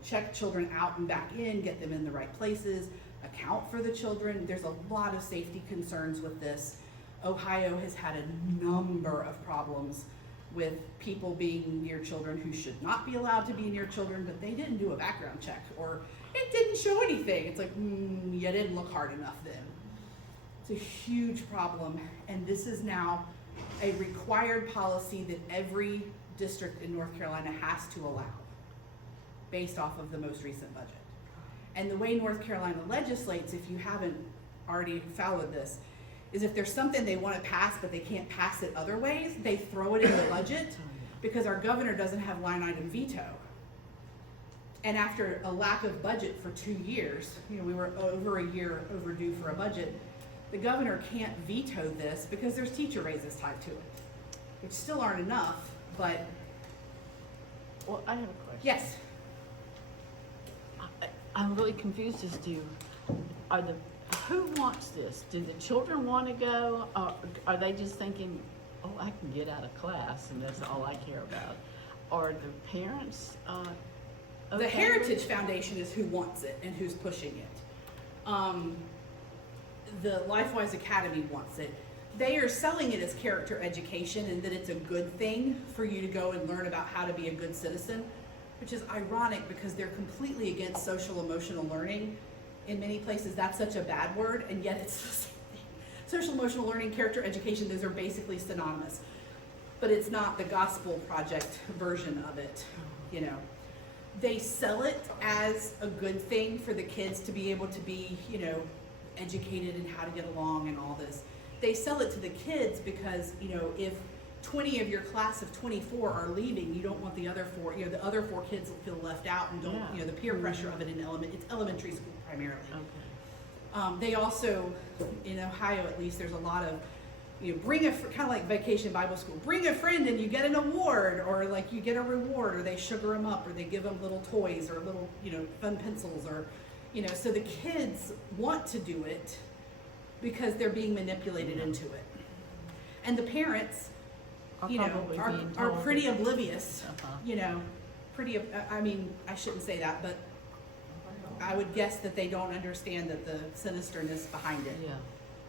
check children out and back in, get them in the right places, account for the children. There's a lot of safety concerns with this. Ohio has had a number of problems with people being near children who should not be allowed to be near children, but they didn't do a background check, or it didn't show anything. It's like, you didn't look hard enough then. It's a huge problem, and this is now a required policy that every district in North Carolina has to allow, based off of the most recent budget. And the way North Carolina legislates, if you haven't already followed this, is if there's something they want to pass but they can't pass it other ways, they throw it in the budget, because our governor doesn't have line item veto. And after a lack of budget for 2 years, we were over a year overdue for a budget, the governor can't veto this because there's teacher raises tied to it, which still aren't enough, but. Well, I have a question. Yes. I'm really confused as to, who wants this? Do the children want to go? Or are they just thinking, oh, I can get out of class and that's all I care about? Or the parents, The okay Heritage Foundation is who wants it and who's pushing it. The LifeWise Academy wants it. They are selling it as character education and that it's a good thing for you to go and learn about how to be a good citizen, which is ironic because they're completely against social emotional learning. In many places, that's such a bad word, and yet it's the same thing. Social emotional learning, character education, those are basically synonymous. But it's not the Gospel Project version of it, They sell it as a good thing for the kids to be able to be, educated in how to get along and all this. they sell it to the kids because, you know, if 20 of your class of 24 are leaving, you don't want the other 4, you know, the other 4 kids will feel left out and don't, Yeah. you know, the peer pressure of it in it's elementary school primarily. Okay. They also, in Ohio at least, there's a lot of, you know, bring a, kind of like Vacation Bible School, bring a friend and you get an award, or like you get a reward, or they sugar them up, or they give them little toys, or little, you know, fun pencils, or, you know, so the kids want to do it because they're being manipulated into it. And the parents, you know, Probably are being told pretty that- oblivious, Uh-huh. you know, I mean, I shouldn't say that, but I would guess that they don't understand that the sinisterness behind it Yeah.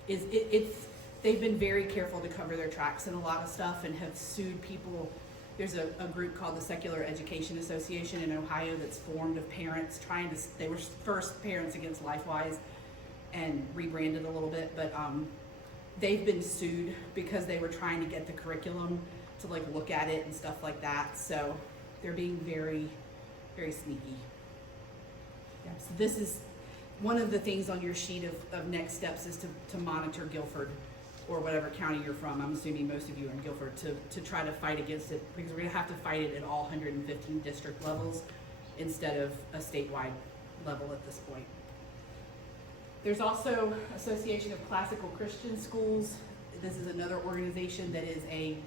is, it's, they've been very careful to cover their tracks in a lot of stuff and have sued people. There's a group called the Secular Education Association in Ohio that's formed of parents trying to, they were first Parents Against LifeWise and rebranded a little bit, but they've been sued because they were trying to get the curriculum to like look at it and stuff like that. So they're being very, very sneaky. Yeah, so this is one of the things on your sheet of next steps is to monitor Guilford or whatever county you're from. I'm assuming most of you are in Guilford to try to fight against it, because we're gonna have to fight it at all 115 district levels instead of a statewide level at this point. There's also Association of Classical Christian Schools. This is another organization that is a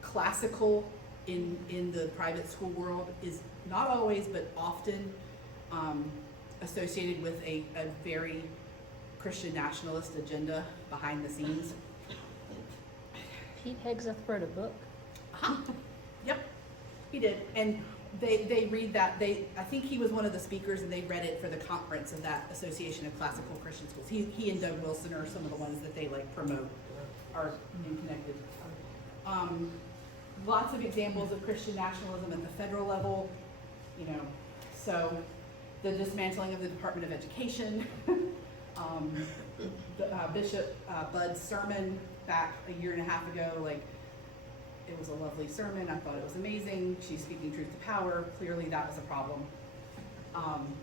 classical in the private school world, is not always but often associated with a very Christian nationalist agenda behind the scenes. Pete Hegseth wrote a book. Yep, he did, and they read that. I think he was one of the speakers, and they read it for the conference of that Association of Classical Christian Schools. He and Doug Wilson are some of the ones that they like promote, are new connected. Lots of examples of Christian nationalism at the federal level, you know, so the dismantling of the Department of Education, Bishop Budd's sermon back a year and a half ago, like, it was a lovely sermon. I thought it was amazing. She's speaking truth to power. Clearly that was a problem.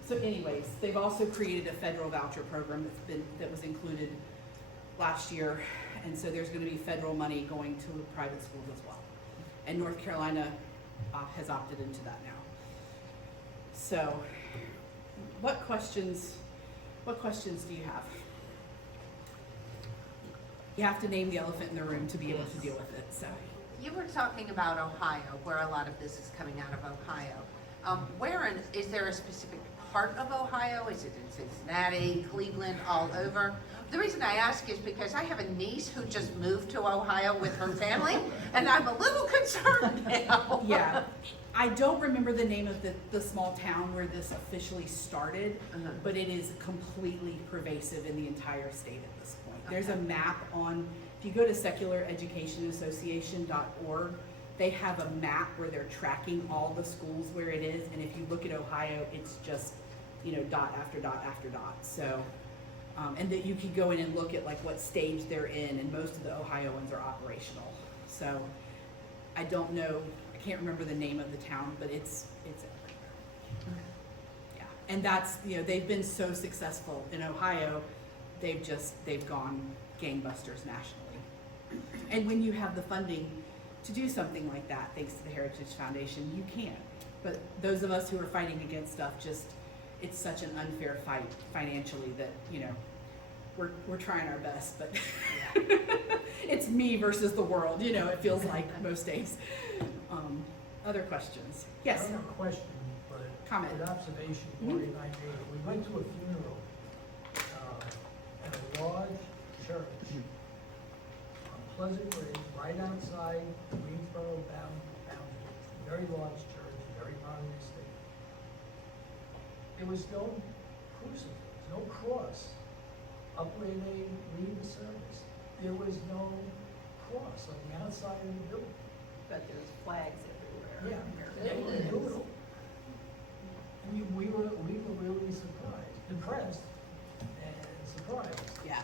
So anyways, they've also created a federal voucher program that was included last year. And so there's going to be federal money going to private schools as well. And North Carolina has opted into that now. So what questions do you have? You have to name the elephant in the room to be able to deal with it, so. You were talking about Ohio, where a lot of this is coming out of Ohio. Is there a specific part of Ohio? Is it in Cincinnati, Cleveland, all over? The reason I ask is because I have a niece who just moved to Ohio with her family, and I'm a little concerned now. Yeah, I don't remember the name of the small town where this officially started, Uh-huh. but it is completely pervasive in the entire state at this point. There's a Okay. map on, if you go to seculareducationassociation.org, they have a map where they're tracking all the schools where it is, and if you look at Ohio, it's just, you know, dot after dot after dot, so. And that you could go in and look at like what stage they're in, and most of the Ohio ones are operational. So I don't know, I can't remember the name of the town, but it's everywhere. Yeah, and that's, you know, they've been so successful in Ohio, they've gone gangbusters nationally. And when you have the funding to do something like that, thanks to the Heritage Foundation, you can. But those of us who are fighting against stuff, just, it's such an unfair fight financially that, you know, we're trying our best, but it's me versus the world, you know, it feels like most days. Other questions? Yes, Not a question, but comment. an observation Lori and I made. We went to a funeral at a large church on Pleasant Ridge, right outside Greensboro boundary. Very large church, very modern estate. There was no crucifix, no cross up where they read the service. There was no cross on the outside of the building. But there's flags everywhere. Yeah, they were doing it. We were really surprised, impressed, and surprised. Yeah.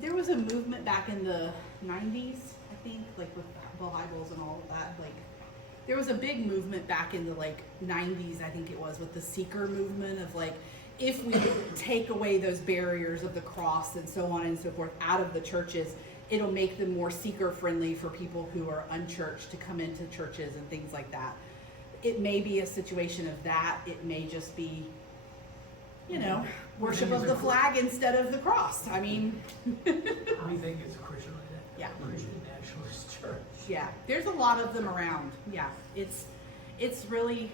There was a movement back in the 90s, I think, like with Bibles and all of that. Like, there was a big movement back in the like 90s, I think it was, with the seeker movement of like, if we take away those barriers of the cross and so on and so forth out of the churches, it'll make them more seeker friendly for people who are unchurched to come into churches and things like that. It may be a situation of that. It may just be, you know, worship of the flag instead of the cross. I mean, We think it's a Christian, Yeah. Christian nationalist church. yeah, there's a lot of them around. Yeah, it's really,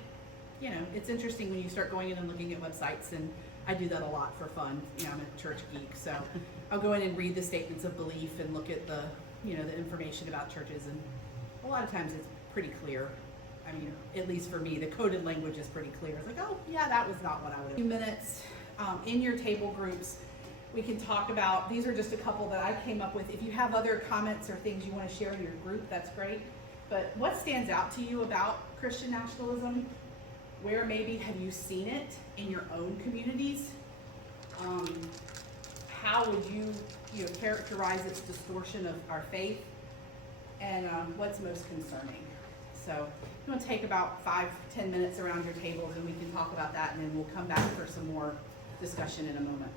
you know, it's interesting when you start going in and looking at websites, and I do that a lot for fun. You know, I'm a church geek, so I'll go in and read the statements of belief and look at the, you know, the information about churches, and a lot of times it's pretty clear. I mean, at least for me, the coded language is pretty clear. It's like, oh, yeah, that was not what I would have. 2 minutes in your table groups, we can talk about, these are just a couple that I came up with. If you have other comments or things you want to share in your group, that's great. But what stands out to you about Christian nationalism? Where maybe have you seen it in your own communities? How would you characterize its distortion of our faith? And what's most concerning? So you want to take about 5-10 minutes around your tables, and we can talk about that, and then we'll come back for some more discussion in a moment.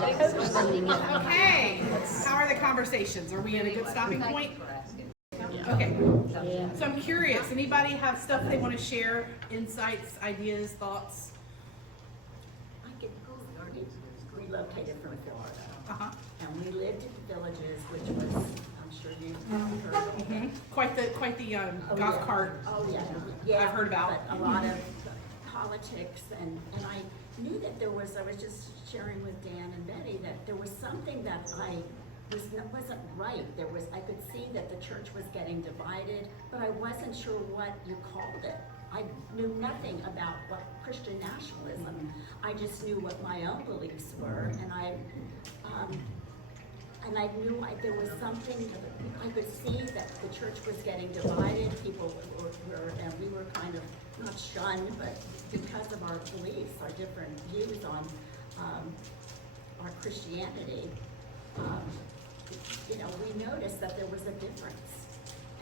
Okay, how are the conversations? Are we at a good stopping point? Okay, Yeah. so I'm curious, anybody have stuff they want to share, insights, ideas, thoughts? I get relocated from Florida, Uh-huh. and we lived in the Villages, which was, I'm sure you've heard of. Quite the Oh, golf yeah. cart. Oh, yeah, yeah. I've heard about. But a lot of politics, and I knew that I was just sharing with Dan and Betty that there was something that wasn't right. I could see that the church was getting divided, but I wasn't sure what you called it. I knew nothing about what Christian nationalism. I just knew what my own beliefs were, and I knew there was something. I could see that the church was getting divided. People were, and we were kind of not shunned, but because of our beliefs, our different views on our Christianity. We noticed that there was a difference.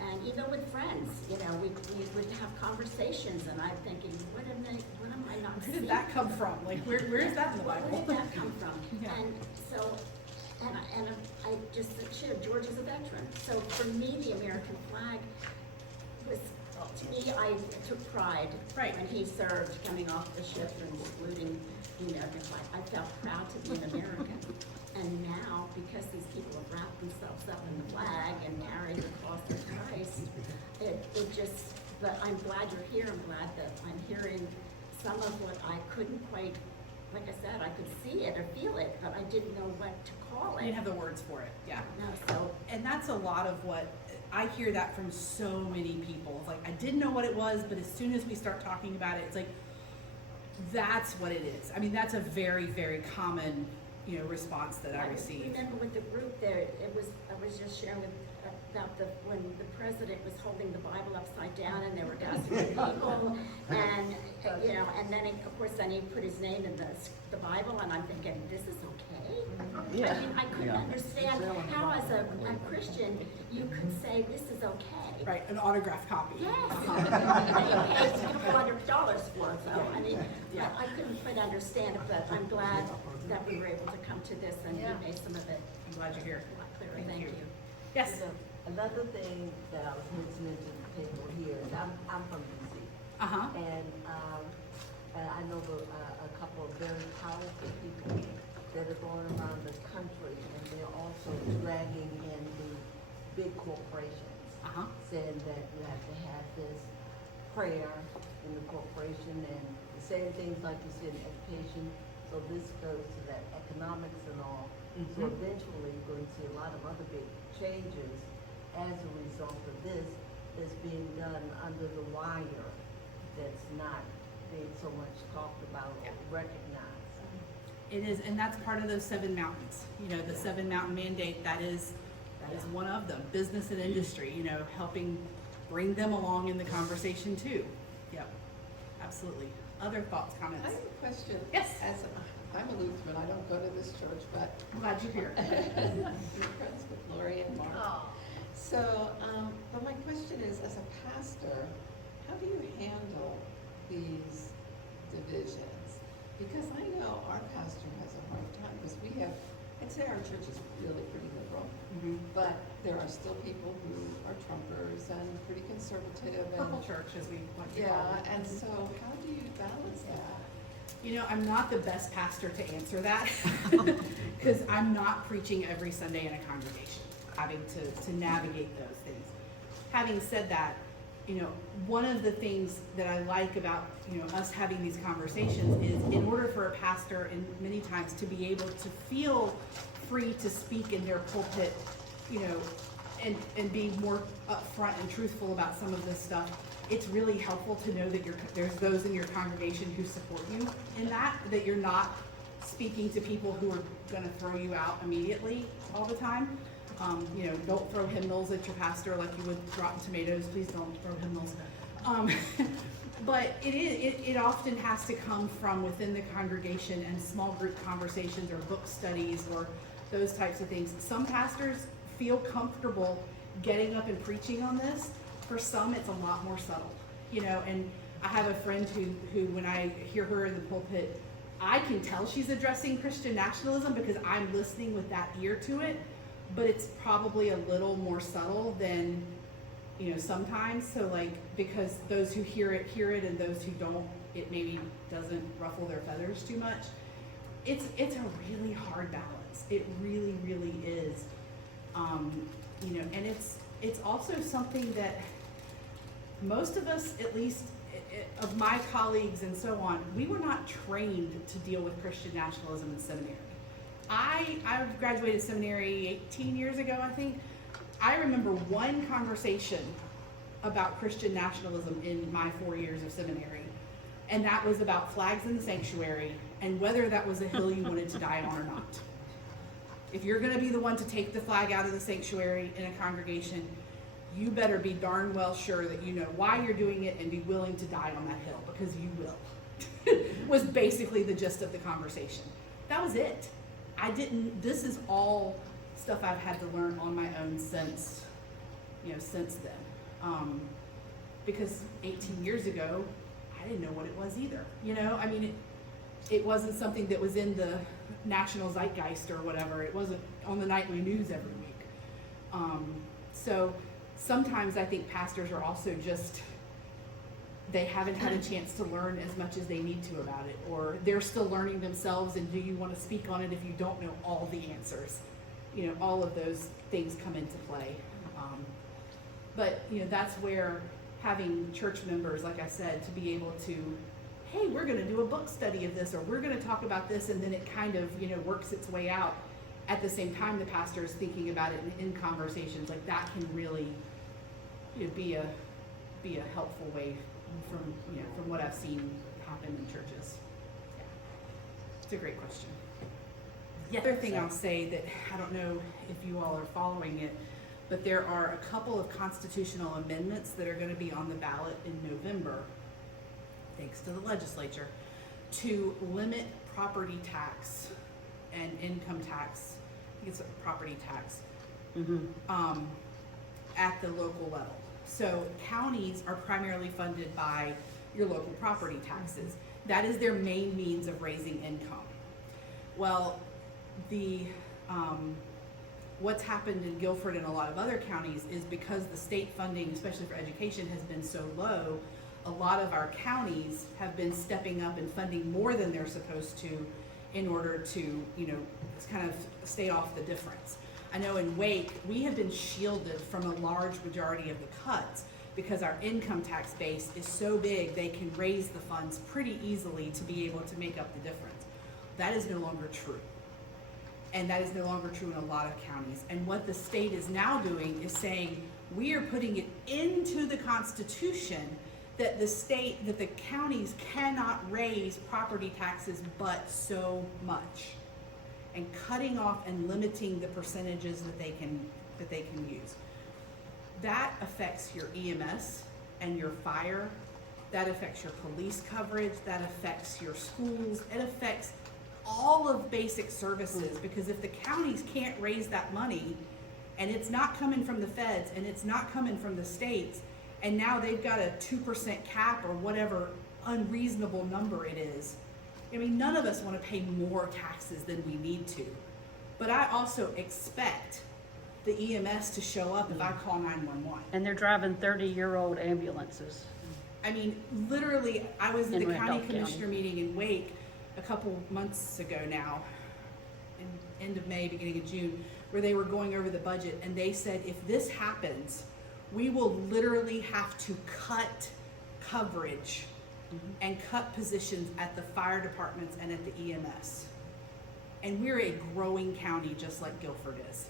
And even with friends, we would have conversations, and I'm thinking, what am I not Where seeing? did that come from? Like, where is that in the Where Bible? did that come from? Yeah. And so, I just shared, George is a veteran. So for me, the American flag was, to me, I took pride Right. when he served, coming off the ship and saluting the American flag. I felt proud to be an American. And now, because these people have wrapped themselves up in the flag and carry the cross of Christ, but I'm glad you're here. I'm glad that I'm hearing some of what I couldn't quite, like I said, I could see it or feel it, but I didn't know what to call You it. didn't have the words for it, yeah. No, so, And that's a lot of what, I hear that from so many people. It's like, I didn't know what it was, but as soon as we start talking about it, it's like, that's what it is. I mean, that's a very, very common, response that I receive. remember with the group there, I was just sharing about when the president was holding the Bible upside down and there were dozens of people, and, and then, of course, then he put his name in the Bible, and I'm thinking, this is okay? Yeah. I mean, I couldn't understand how, as a Christian, you could say this is okay. Right, an autographed copy. Yes. You paid $200 for it, so, I mean, Yeah. I couldn't quite understand it, but I'm glad that we were able to come to this, and you made some of it I'm glad you're here. a lot clearer. Thank Thank you. you. Yes. Another thing that I was mentioning to the table here is I'm from DC, Uh-huh. and I know a couple of very powerful people that are going around the country, and they're also dragging in the big corporations, Uh-huh. saying that you have to have this prayer in the corporation, and the same things like you said in education. So this goes to that economics and all. So Mhm. eventually, you're going to see a lot of other big changes as a result of this that's being done under the wire, that's not being so much talked about or recognized. It is, and that's part of those 7 mountains. The 7 mountain mandate, that is one of them. Business and industry, helping bring them along in the conversation too. Yep, absolutely. Other thoughts, I comments? have a question. Yes. I'm a Lutheran, I don't go to this church, but I'm glad you're here. I'm friends with Lori and Mark. So, but my question is, as a pastor, how do you handle these divisions? Because I know our pastor has a hard time, because we have, I'd say our church is really pretty liberal, but there are still people who are Trumpers and pretty conservative and. Purple church, as we like to call Yeah, it. and so how do you balance that? You know, I'm not the best pastor to answer that because I'm not preaching every Sunday in a congregation, having to navigate those things. Having said that, you know, one of the things that I like about, you know, us having these conversations is in order for a pastor and many times to be able to feel free to speak in their pulpit, you know, and be more upfront and truthful about some of this stuff, it's really helpful to know that there's those in your congregation who support you in that you're not speaking to people who are gonna throw you out immediately all the time. You know, don't throw hymnals at your pastor like you would rotten tomatoes. Please don't throw hymnals. But it often has to come from within the congregation and small group conversations or book studies or those types of things. Some pastors feel comfortable getting up and preaching on this. For some, it's a lot more subtle, you know, and I have a friend who when I hear her in the pulpit, I can tell she's addressing Christian nationalism because I'm listening with that ear to it, but it's probably a little more subtle than, you know, sometimes. So like, because those who hear it, and those who don't, it maybe doesn't ruffle their feathers too much. It's a really hard balance. It really, really is. You know, and it's also something that most of us, at least of my colleagues and so on, we were not trained to deal with Christian nationalism in seminary. I graduated seminary 18 years ago, I think. I remember one conversation about Christian nationalism in my 4 years of seminary, and that was about flags in the sanctuary and whether that was a hill you wanted to die on or not. If you're gonna be the one to take the flag out of the sanctuary in a congregation, you better be darn well sure that you know why you're doing it and be willing to die on that hill, because you will. Was basically the gist of the conversation. That was it. This is all stuff I've had to learn on my own since then. Because 18 years ago, I didn't know what it was either. You know, I mean, it wasn't something that was in the national zeitgeist or whatever. It wasn't on the nightly news every week. So sometimes I think pastors are also just, they haven't had a chance to learn as much as they need to about it, or they're still learning themselves, and do you want to speak on it if you don't know all the answers? You know, all of those things come into play. But, you know, that's where having church members, like I said, to be able to, hey, we're going to do a book study of this, or we're going to talk about this, and then it kind of, you know, works its way out. At the same time, the pastor is thinking about it in conversations, like that can really, you know, be a helpful way from what I've seen happen in churches. Yeah. It's a great question. The other thing I'll say that I don't know if you all are following it, but there are a couple of constitutional amendments that are going to be on the ballot in November, thanks to the legislature, to limit property tax and income tax. I think it's a property tax at the local level. So counties are primarily funded by your local property taxes. That is their main means of raising income. Well, what's happened in Guilford and a lot of other counties is because the state funding, especially for education, has been so low, a lot of our counties have been stepping up and funding more than they're supposed to in order to, you know, kind of stay off the difference. I know in Wake, we have been shielded from a large majority of the cuts because our income tax base is so big, they can raise the funds pretty easily to be able to make up the difference. That is no longer true. And that is no longer true in a lot of counties. And what the state is now doing is saying, we are putting it into the Constitution that the counties cannot raise property taxes but so much, and cutting off and limiting the percentages that they can use. That affects your EMS and your fire. That affects your police coverage. That affects your schools. It affects all of basic services, because if the counties can't raise that money, and it's not coming from the feds and it's not coming from the states, and now they've got a 2% cap or whatever unreasonable number it is, I mean, none of us want to pay more taxes than we need to. But I also expect the EMS to show up if I call 911. And they're driving 30-year-old ambulances. I mean, literally, I was at In the county Randolph commissioner County. meeting in Wake a couple months ago now, in end of May, beginning of June, where they were going over the budget, and they said, if this happens, we will literally have to cut coverage and cut positions at the fire departments and at the EMS. And we're a growing county just like Guilford is.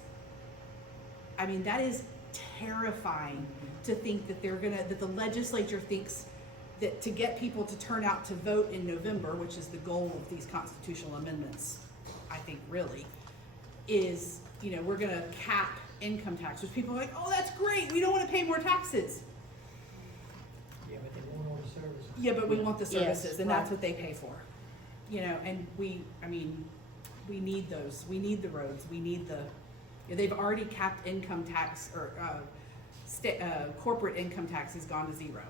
I mean, that is terrifying to think that that the legislature thinks that to get people to turn out to vote in November, which is the goal of these constitutional amendments, I think really, is, we're gonna cap income tax, which people are like, oh, that's great, we don't wanna pay more taxes. Yeah, but they won't order services. Yeah, but we want the Yes, services, and that's right. what they pay for. And we need those, we need the roads, we need they've already capped income tax, or, corporate income tax has gone to zero.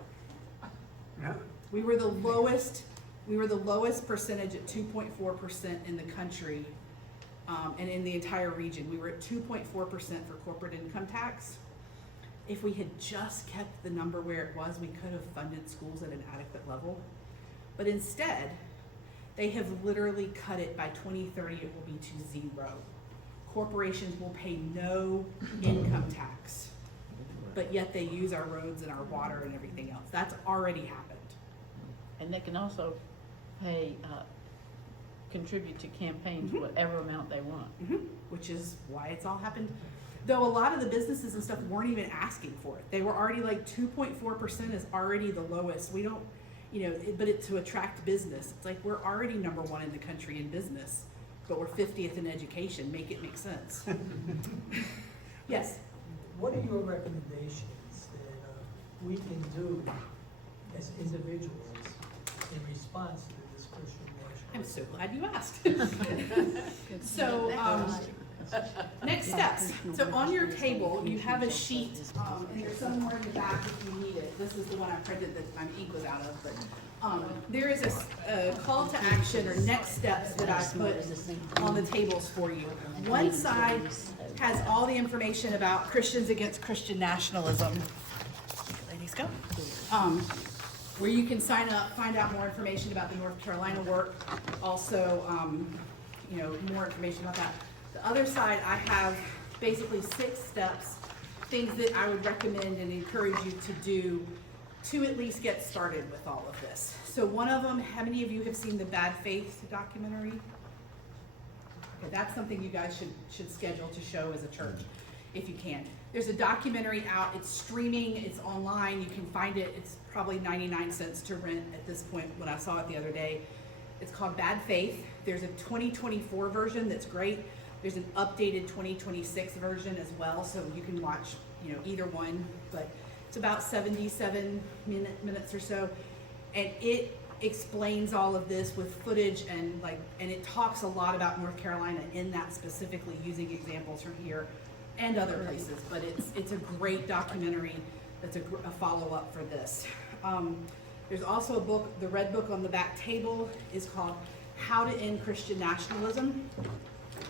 Yeah. We were the lowest percentage at 2.4% in the country, and in the entire region. We were at 2.4% for corporate income tax. If we had just kept the number where it was, we could have funded schools at an adequate level. But instead, they have literally cut it by 2030, it will be to zero. Corporations will pay no income tax, but yet they use our roads and our water and everything else. That's already happened. And they can also pay, contribute to campaigns, whatever amount they want. Which is why it's all happened. Though a lot of the businesses and stuff weren't even asking for it. They were already like 2.4% is already the lowest. We don't, but it's to attract business. It's like we're already number one in the country in business, but we're 50th in education. Make it make sense. Yes. What are your recommendations that we can do as individuals in response to this Christian I'm nationalism? so glad you asked. So, next steps. So on your table, you have a sheet, and there's somewhere in the back if you need it. This is the one I printed that my ink was out of, but there is a call to action or next steps that I put on the tables for you. One side has all the information about Christians against Christian nationalism. Ladies go. Where you can sign up, find out more information about the North Carolina work. Also, more information about that. The other side, I have basically 6 steps, things that I would recommend and encourage you to do to at least get started with all of this. So one of them, how many of you have seen the Bad Faith documentary? Okay, that's something you guys should schedule to show as a church, if you can. There's a documentary out, it's streaming, it's online, you can find it, it's probably 99 cents to rent at this point when I saw it the other day. It's called Bad Faith. There's a 2024 version that's great. There's an updated 2026 version as well, so you can watch, either one, but it's about 77 minutes or so, and it explains all of this with footage and it talks a lot about North Carolina in that specifically, using examples from here and other places, but it's a great documentary that's a follow-up for this. There's also a book, the red book on the back table is called How to End Christian Nationalism.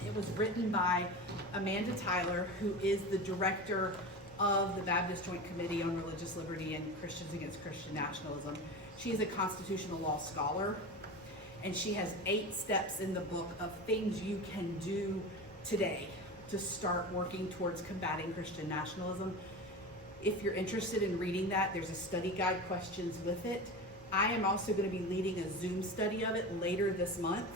It was written by Amanda Tyler, who is the director of the Baptist Joint Committee on Religious Liberty and Christians Against Christian Nationalism. She is a constitutional law scholar, and she has 8 steps in the book of things you can do today to start working towards combating Christian nationalism. If you're interested in reading that, there's a study guide questions with it. I am also going to be leading a Zoom study of it later this month.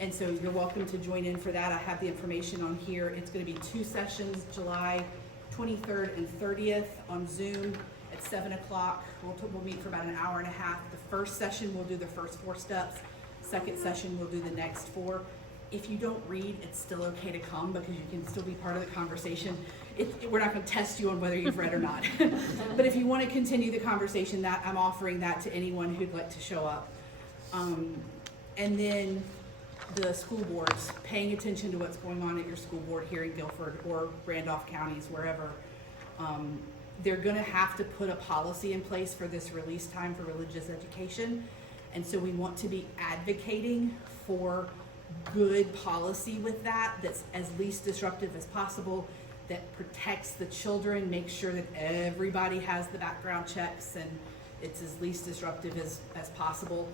And so you're welcome to join in for that. I have the information on here. It's going to be 2 sessions, July 23rd and 30th on Zoom at 7 o'clock. We'll meet for about an hour and a half. The first session, we'll do the first 4 steps. Second session, we'll do the next 4. If you don't read, it's still okay to come because you can still be part of the conversation. We're not going to test you on whether you've read or not. But if you want to continue the conversation, that I'm offering that to anyone who'd like to show up. And then the school boards, paying attention to what's going on at your school board here in Guilford or Randolph counties, wherever. They're going to have to put a policy in place for this release time for religious education. And so we want to be advocating for good policy with that, that's as least disruptive as possible, that protects the children, makes sure that everybody has the background checks and it's as least disruptive as possible.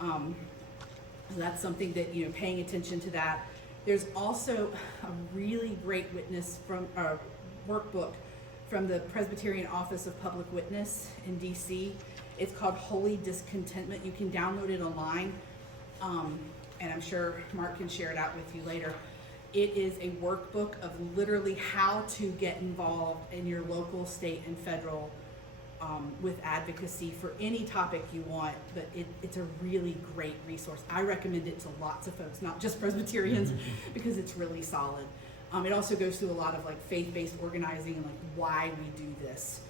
So that's something that, you know, paying attention to that. There's also a really great witness from workbook from the Presbyterian Office of Public Witness in DC. It's called Holy Discontentment. You can download it online, and I'm sure Mark can share it out with you later. It is a workbook of literally how to get involved in your local, state, and federal with advocacy for any topic you want, but it's a really great resource. I recommend it to lots of folks, not just Presbyterians, because it's really solid. It also goes through a lot of like faith-based organizing and like why we do this.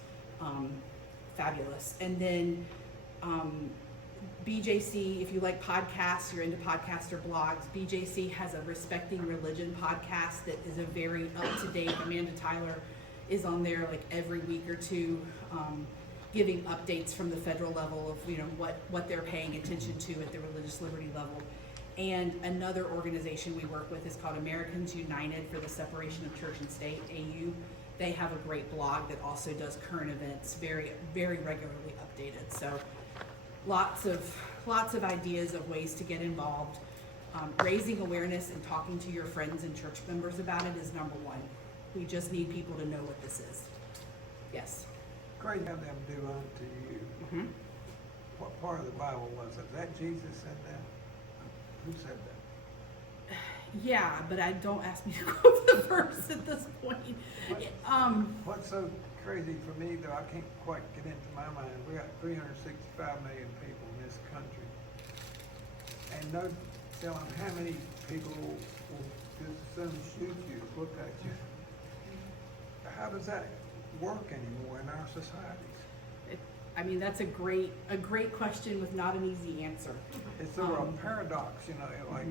Fabulous. And then BJC, if you like podcasts, you're into podcasts or blogs, BJC has a Respecting Religion podcast that is a very up-to-date. Amanda Tyler is on there like every week or two, giving updates from the federal level of, you know, what they're paying attention to at the religious liberty level. And another organization we work with is called Americans United for the Separation of Church and State, AU. They have a great blog that also does current events, very, very regularly updated. So lots of ideas of ways to get involved. Raising awareness and talking to your friends and church members about it is number one. We just need people to know what this is. Yes. Great have them do unto you. Mm-hmm. What part of the Bible was it? That Jesus said that? Who said that? Yeah, but don't ask me to quote the verse at this point. What's so crazy for me, though, I can't quite get into my mind. We got 365 million people in this country. And no telling how many people will just as soon shoot you, look at you. How does that work anymore in our societies? I mean, that's a great question with not an easy answer. It's sort of a paradox, you know, like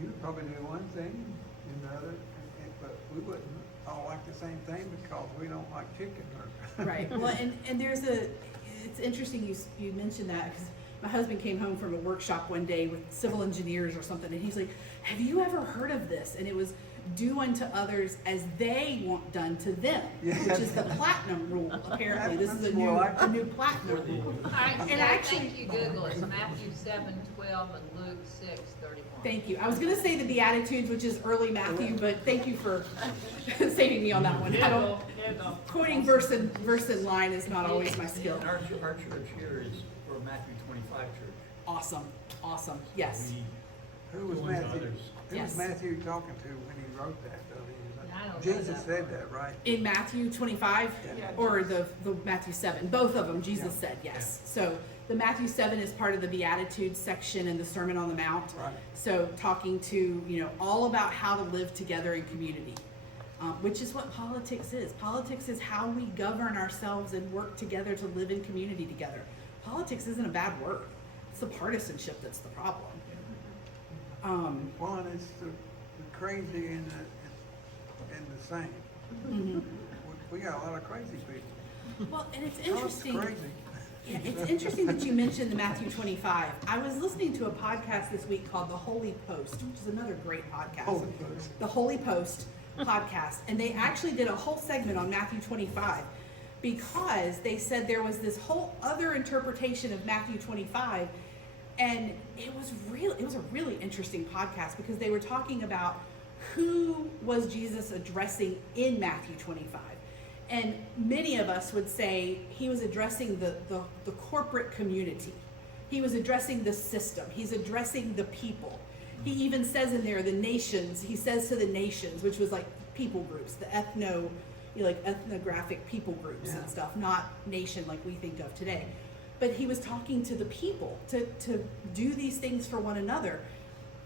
you would probably do one thing and the other, but we wouldn't all like the same thing because we don't like chicken or. Right. Well, and there's it's interesting you mentioned that, because my husband came home from a workshop one day with civil engineers or something, and he's like, have you ever heard of this? And it was do unto others as they want done to them, which is the platinum rule, apparently. This is a new platinum rule. All right, so And actually- thank you, Google. It's Matthew 7:12 and Luke 6:31. Thank you. I was going to say the Beatitudes, which is early Matthew, but thank you for saving me on that one. I don't, quoting verse and line is not always my skill. And our church here is for Matthew 25 church. Awesome. Yes. Who was Go into Matthew? others. Who Yes. was Matthew talking to when he wrote that? Though? I don't know Jesus that said part. that, right? In Matthew 25 Yeah. or the Matthew 7, both of them, Jesus said yes. So the Matthew 7 is part of the Beatitudes section in the Sermon on the Mount. Right. So talking to, you know, all about how to live together in community, which is what politics is. Politics is how we govern ourselves and work together to live in community together. Politics isn't a bad word. It's the partisanship that's the problem. Well, and it's the crazy and the same. Mhm. We got a lot of crazy people. Well, and it's Trump's interesting. crazy. Yeah, it's interesting that you mentioned the Matthew 25. I was listening to a podcast this week called The Holy Post, which is another great podcast. Holy Post. The Holy Post podcast. And they actually did a whole segment on Matthew 25 because they said there was this whole other interpretation of Matthew 25. And it was a really interesting podcast because they were talking about who was Jesus addressing in Matthew 25. And many of us would say he was addressing the corporate community. He was addressing the system. He's addressing the people. He even says in there the nations. He says to the nations, which was like people groups, the ethnographic people groups and stuff, not nation like we think of today. But he was talking to the people to do these things for one another.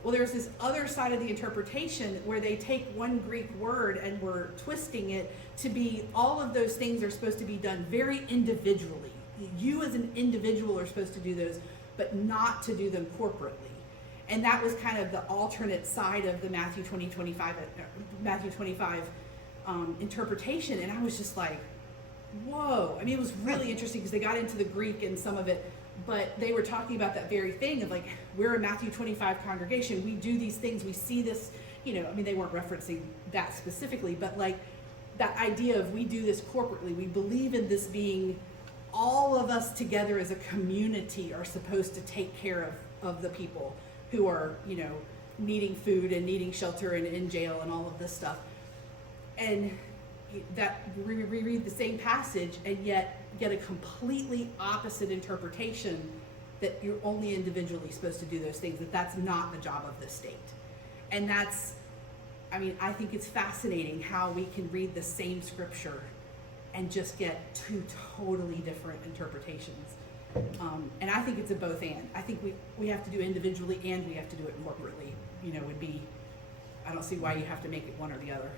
Well, there's this other side of the interpretation where they take one Greek word and we're twisting it to be all of those things are supposed to be done very individually. You as an individual are supposed to do those, but not to do them corporately. And that was kind of the alternate side of the Matthew 25 interpretation. And I was just like, whoa. I mean, it was really interesting because they got into the Greek and some of it But they were talking about that very thing of like, we're a Matthew 25 congregation, we do these things, we see this, you know, I mean, they weren't referencing that specifically, but like that idea of we do this corporately, we believe in this being all of us together as a community are supposed to take care of the people who are, you know, needing food and needing shelter and in jail and all of this stuff. And that we reread the same passage and yet get a completely opposite interpretation that you're only individually supposed to do those things, that that's not the job of the state. And that's, I mean, I think it's fascinating how we can read the same scripture and just get two totally different interpretations. And I think it's a both and. I think we have to do individually and we have to do it corporately, you know, would be, I don't see why you have to make it one or the other.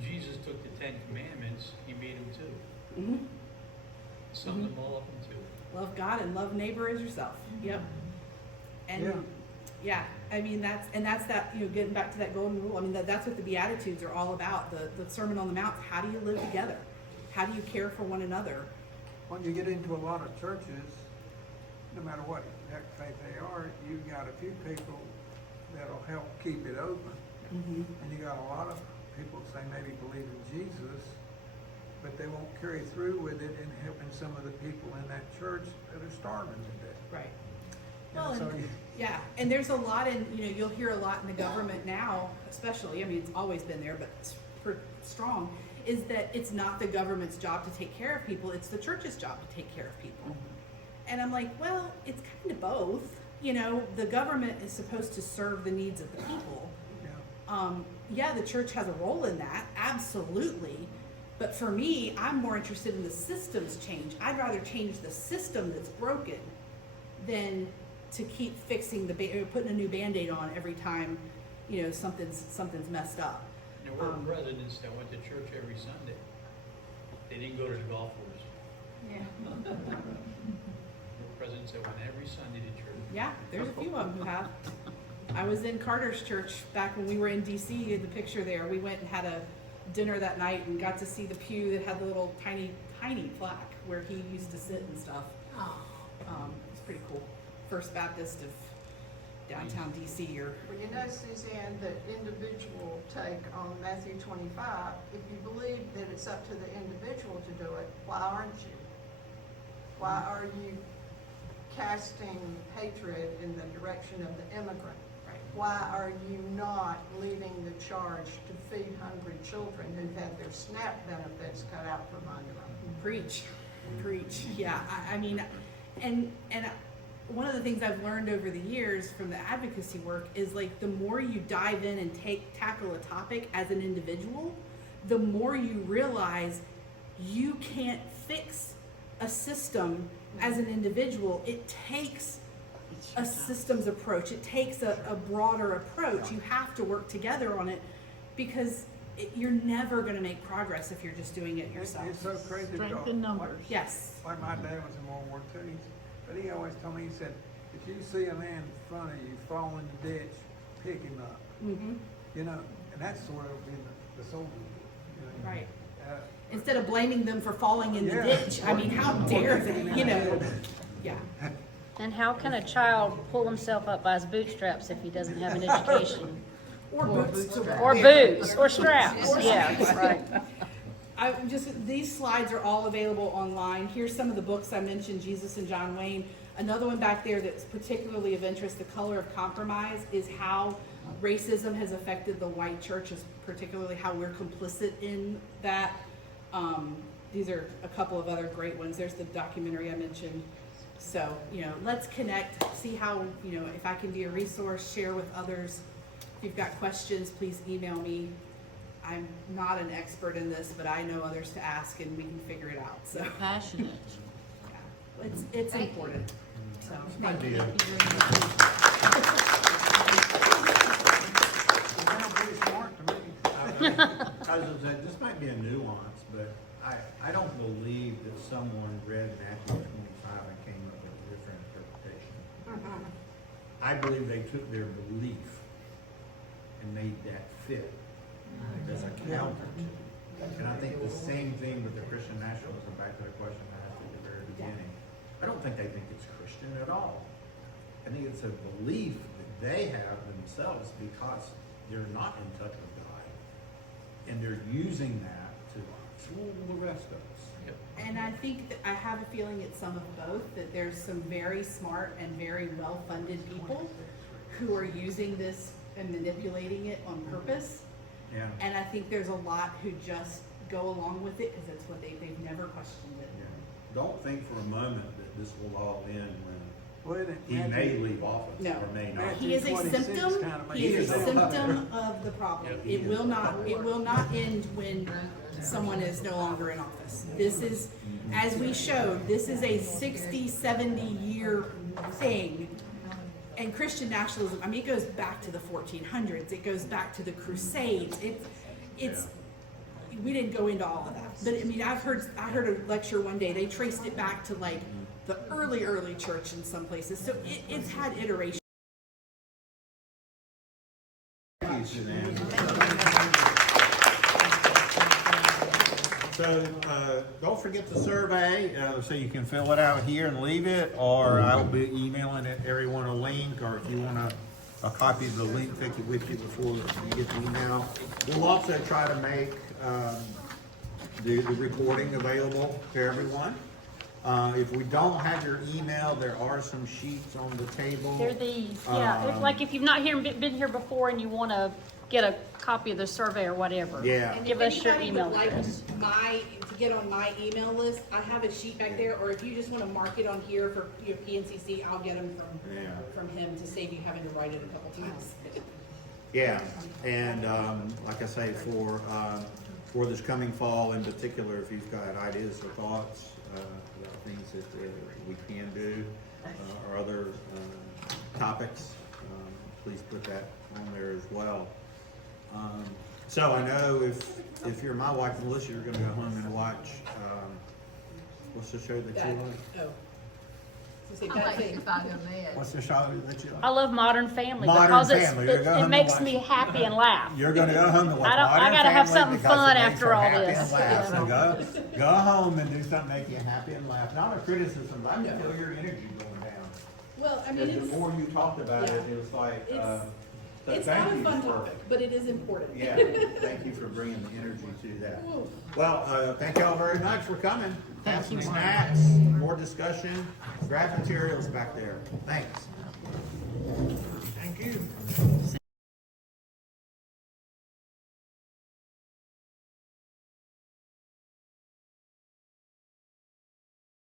Jesus took the 10 Commandments, he made them two. Mm-hmm. Summed them all up in two. Love God and love neighbor as yourself. Yep. And yeah, I mean, that's that, you know, getting back to that golden rule. I mean, that's what the Beatitudes are all about. The Sermon on the Mount. How do you live together? How do you care for one another? When you get into a lot of churches, no matter what exact faith they are, you've got a few people that'll help keep it open. Mm-hmm. And you got a lot of people say maybe believe in Jesus, but they won't carry through with it in helping some of the people in that church that are starving to death. Right. And so Yeah, and there's a lot in, you know, you'll hear a lot in the government now, especially, I mean, it's always been there, but it's strong, is that it's not the government's job to take care of people, it's the church's job to take care of people. And I'm like, well, it's kind of both. You know, the government is supposed to serve the needs of the people. Yeah, the church has a role in that, absolutely. But for me, I'm more interested in the systems change. I'd rather change the system that's broken than to keep fixing putting a new Band-Aid on every time, you know, something's messed up. There were presidents that went to church every Sunday. They didn't go to the golf course. Yeah. There were presidents that went every Sunday to church. Yeah, there's a few of them who have. I was in Carter's church back when we were in DC, in the picture there. We went and had a dinner that night and got to see the pew that had the little tiny plaque where he used to sit and stuff. It's pretty cool. First Baptist of downtown DC. Or Well, you know, Suzanne, the individual take on Matthew 25, if you believe that it's up to the individual to do it, why aren't you? Why are you casting hatred in the direction of the immigrant? Why are you not leading the charge to feed hungry children who've had their SNAP benefits cut out from under them? Preach. Yeah, I mean, and one of the things I've learned over the years from the advocacy work is like the more you dive in and tackle a topic as an individual, the more you realize you can't fix a system as an individual. It takes a systems approach. It takes a broader approach. You have to work together on it because you're never going to make progress if you're just doing it yourself. It's so crazy. Strength in numbers. Yes. Like my dad was in World War II, but he always told me, he said, if you see a man in front of you fall in the ditch, pick him up. Mm-hmm. You know, and that's sort of been the soldier. You know? Right. Instead of blaming them for falling in the Yeah. ditch, I mean, how dare they? You know. Yeah. And how can a child pull himself up by his bootstraps if he doesn't have an education? Or boots. Or boots, or straps, yeah, right. These slides are all available online. Here's some of the books I mentioned, Jesus and John Wayne. Another one back there that's particularly of interest, The Color of Compromise, is how racism has affected the white churches, particularly how we're complicit in that. These are a couple of other great ones. There's the documentary I mentioned. So, you know, let's connect, see how, you know, if I can be a resource, share with others. If you've got questions, please email me. I'm not an expert in this, but I know others to ask and we can figure it out. So Passionate. yeah, it's important. So thank you. It sounds pretty smart to me. I was gonna say, this might be a nuance, but I don't believe that someone read Matthew 25 and came up with a different interpretation. I believe they took their belief and made that fit as a counter to. And I think the same thing with the Christian nationalism, back to the question I asked at the very beginning. I don't think they think it's Christian at all. I think it's a belief that they have themselves because they're not in touch with God. And they're using that to fool the rest of us. Yep. And I think that I have a feeling it's some of both, that there's some very smart and very well-funded people who are using this and manipulating it on purpose. Yeah. And I think there's a lot who just go along with it because it's what they've never questioned it. Yeah. Don't think for a moment that this will all end Well, when he may leave office No. or may not. He is a 26 symptom, kinda makes he is a sense. symptom of the problem. Yeah. It will not end when someone is no longer in office. This is, as we showed, this is a 60, 70-year thing. And Christian nationalism, I mean, it goes back to the 1400s, it goes back to the Crusades, it's, we didn't go into all of that. But I mean, I heard a lecture one day, they traced it back to like the early church in some places, so it's had iterations. Thank you, Suzanne. So, don't forget the survey, so you can fill it out here and leave it, or I'll be emailing everyone a link, or if you want a copy of the link, take it with you before you get the email. We'll also try to make, the recording available to everyone. If we don't have your email, there are some sheets on the table. They're these, yeah, like if you've not been here before and you wanna get a copy of the survey or whatever. Yeah. And Give if us your anybody email would like address. to get on my email list, I have a sheet back there, or if you just wanna mark it on here for your PNCC, I'll get them from him to save you having to write it a couple times. Yeah, and like I say, for this coming fall in particular, if you've got ideas or thoughts about things that we can do or other topics, please put that on there as well. So I know if you're my wife, Melissa, you're gonna go home and watch, what's the show that you like? I'll make if I go mad. What's the show that you I like? love Modern Family Modern because Family. You're gonna go home it and makes watch me it. happy and laugh. You're gonna go home and watch I Modern gotta have Family something because fun it makes after her all happy this. and laugh. Yeah. So go home and do something to make you happy and laugh. Not a criticism, but I can feel your energy going down. Well, I mean, Because the more you talked about it, it was like, so it's thank not a you fun for- topic, but it is important. Yeah, thank you for bringing the energy to that. Well, thank y'all very much for coming. Have some snacks, more discussion, grab materials back there. Thanks. Thank you.